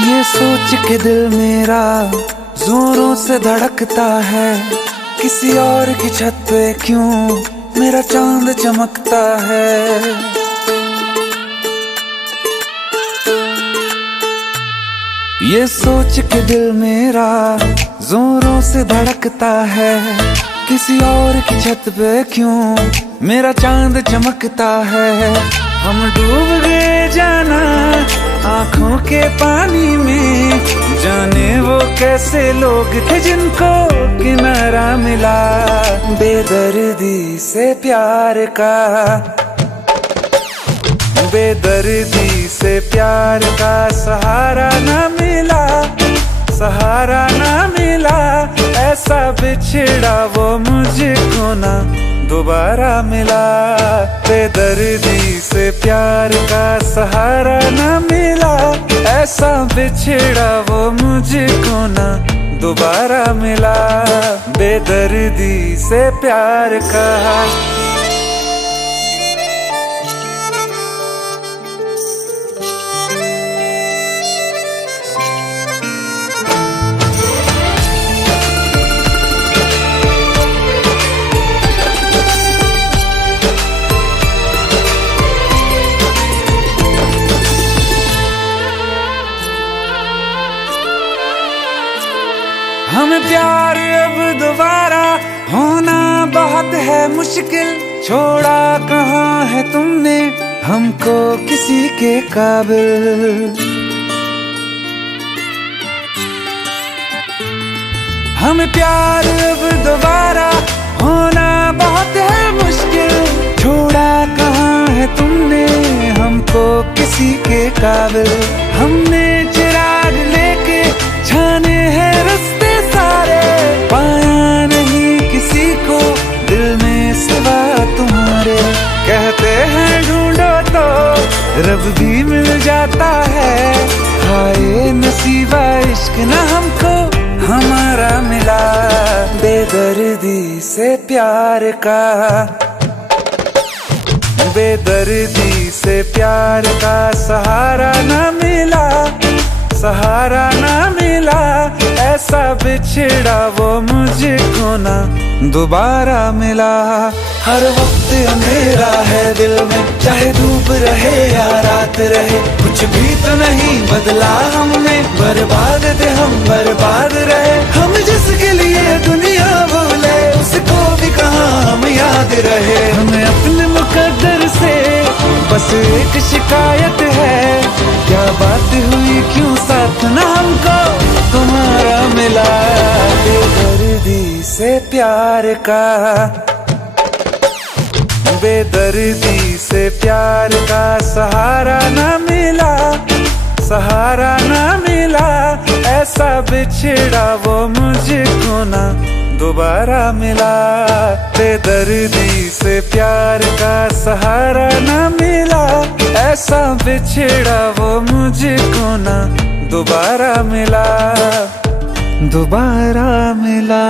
ये सोच के दिल मेरा जोरों से धड़कता है, किसी और की छत पे क्यों मेरा चांद चमकता है। ये सोच के दिल मेरा जोरों से धड़कता है, किसी और की छत पे क्यों मेरा चांद चमकता है। हम डूब गए जाना आंखों के पानी में, जाने वो कैसे लोग थे जिनको किनारा मिला। बेदर्दी से प्यार का, बेदर्दी से प्यार का सहारा ना मिला, सहारा ना मिला। ऐसा बिछड़ा वो मुझको ना दोबारा मिला। बेदर्दी से प्यार का सहारा ना मिला, ऐसा बिछड़ा वो मुझको ना दोबारा मिला। बेदर्दी से प्यार का। हमें प्यार अब दोबारा होना बहुत है मुश्किल, छोड़ा कहाँ है तुमने हमको किसी के काबिल। हमें प्यार अब दोबारा होना बहुत है मुश्किल, छोड़ा कहाँ है तुमने हमको किसी के काबिल। हमने चिराग लेके छाने हैं रास्ते सारे, पाया नहीं किसी को दिल में सिवा तुम्हारे। कहते हैं ढूंढो तो रब भी मिल जाता है, हाय नसीबा इश्क ना हमको हमारा मिला। बेदर्दी से प्यार का, बेदर्दी से प्यार का सहारा ना मिला, सहारा ना मिला। ऐसा बिछड़ा वो मुझको ना दोबारा मिला। हर वक्त अंधेरा है दिल में, चाहे धूप रहे या रात रहे, कुछ भी तो नहीं बदला हमने। बर्बाद थे हम बर्बाद रहे, हम जिसके लिए दुनिया भूले उसको भी कहाँ हम याद रहे। हमें अपने मुकद्दर से बस एक शिकायत है, क्या बात हुई क्यों साथ ना हमको तुम्हारा मिला। बेदर्दी से प्यार का, बेदर्दी से प्यार का सहारा ना मिला, सहारा ना मिला। ऐसा बिछड़ा वो मुझको ना दोबारा मिला। बेदर्दी से प्यार का सहारा ना मिला, ऐसा बिछड़ा वो मुझको ना दोबारा मिला, दोबारा मिला।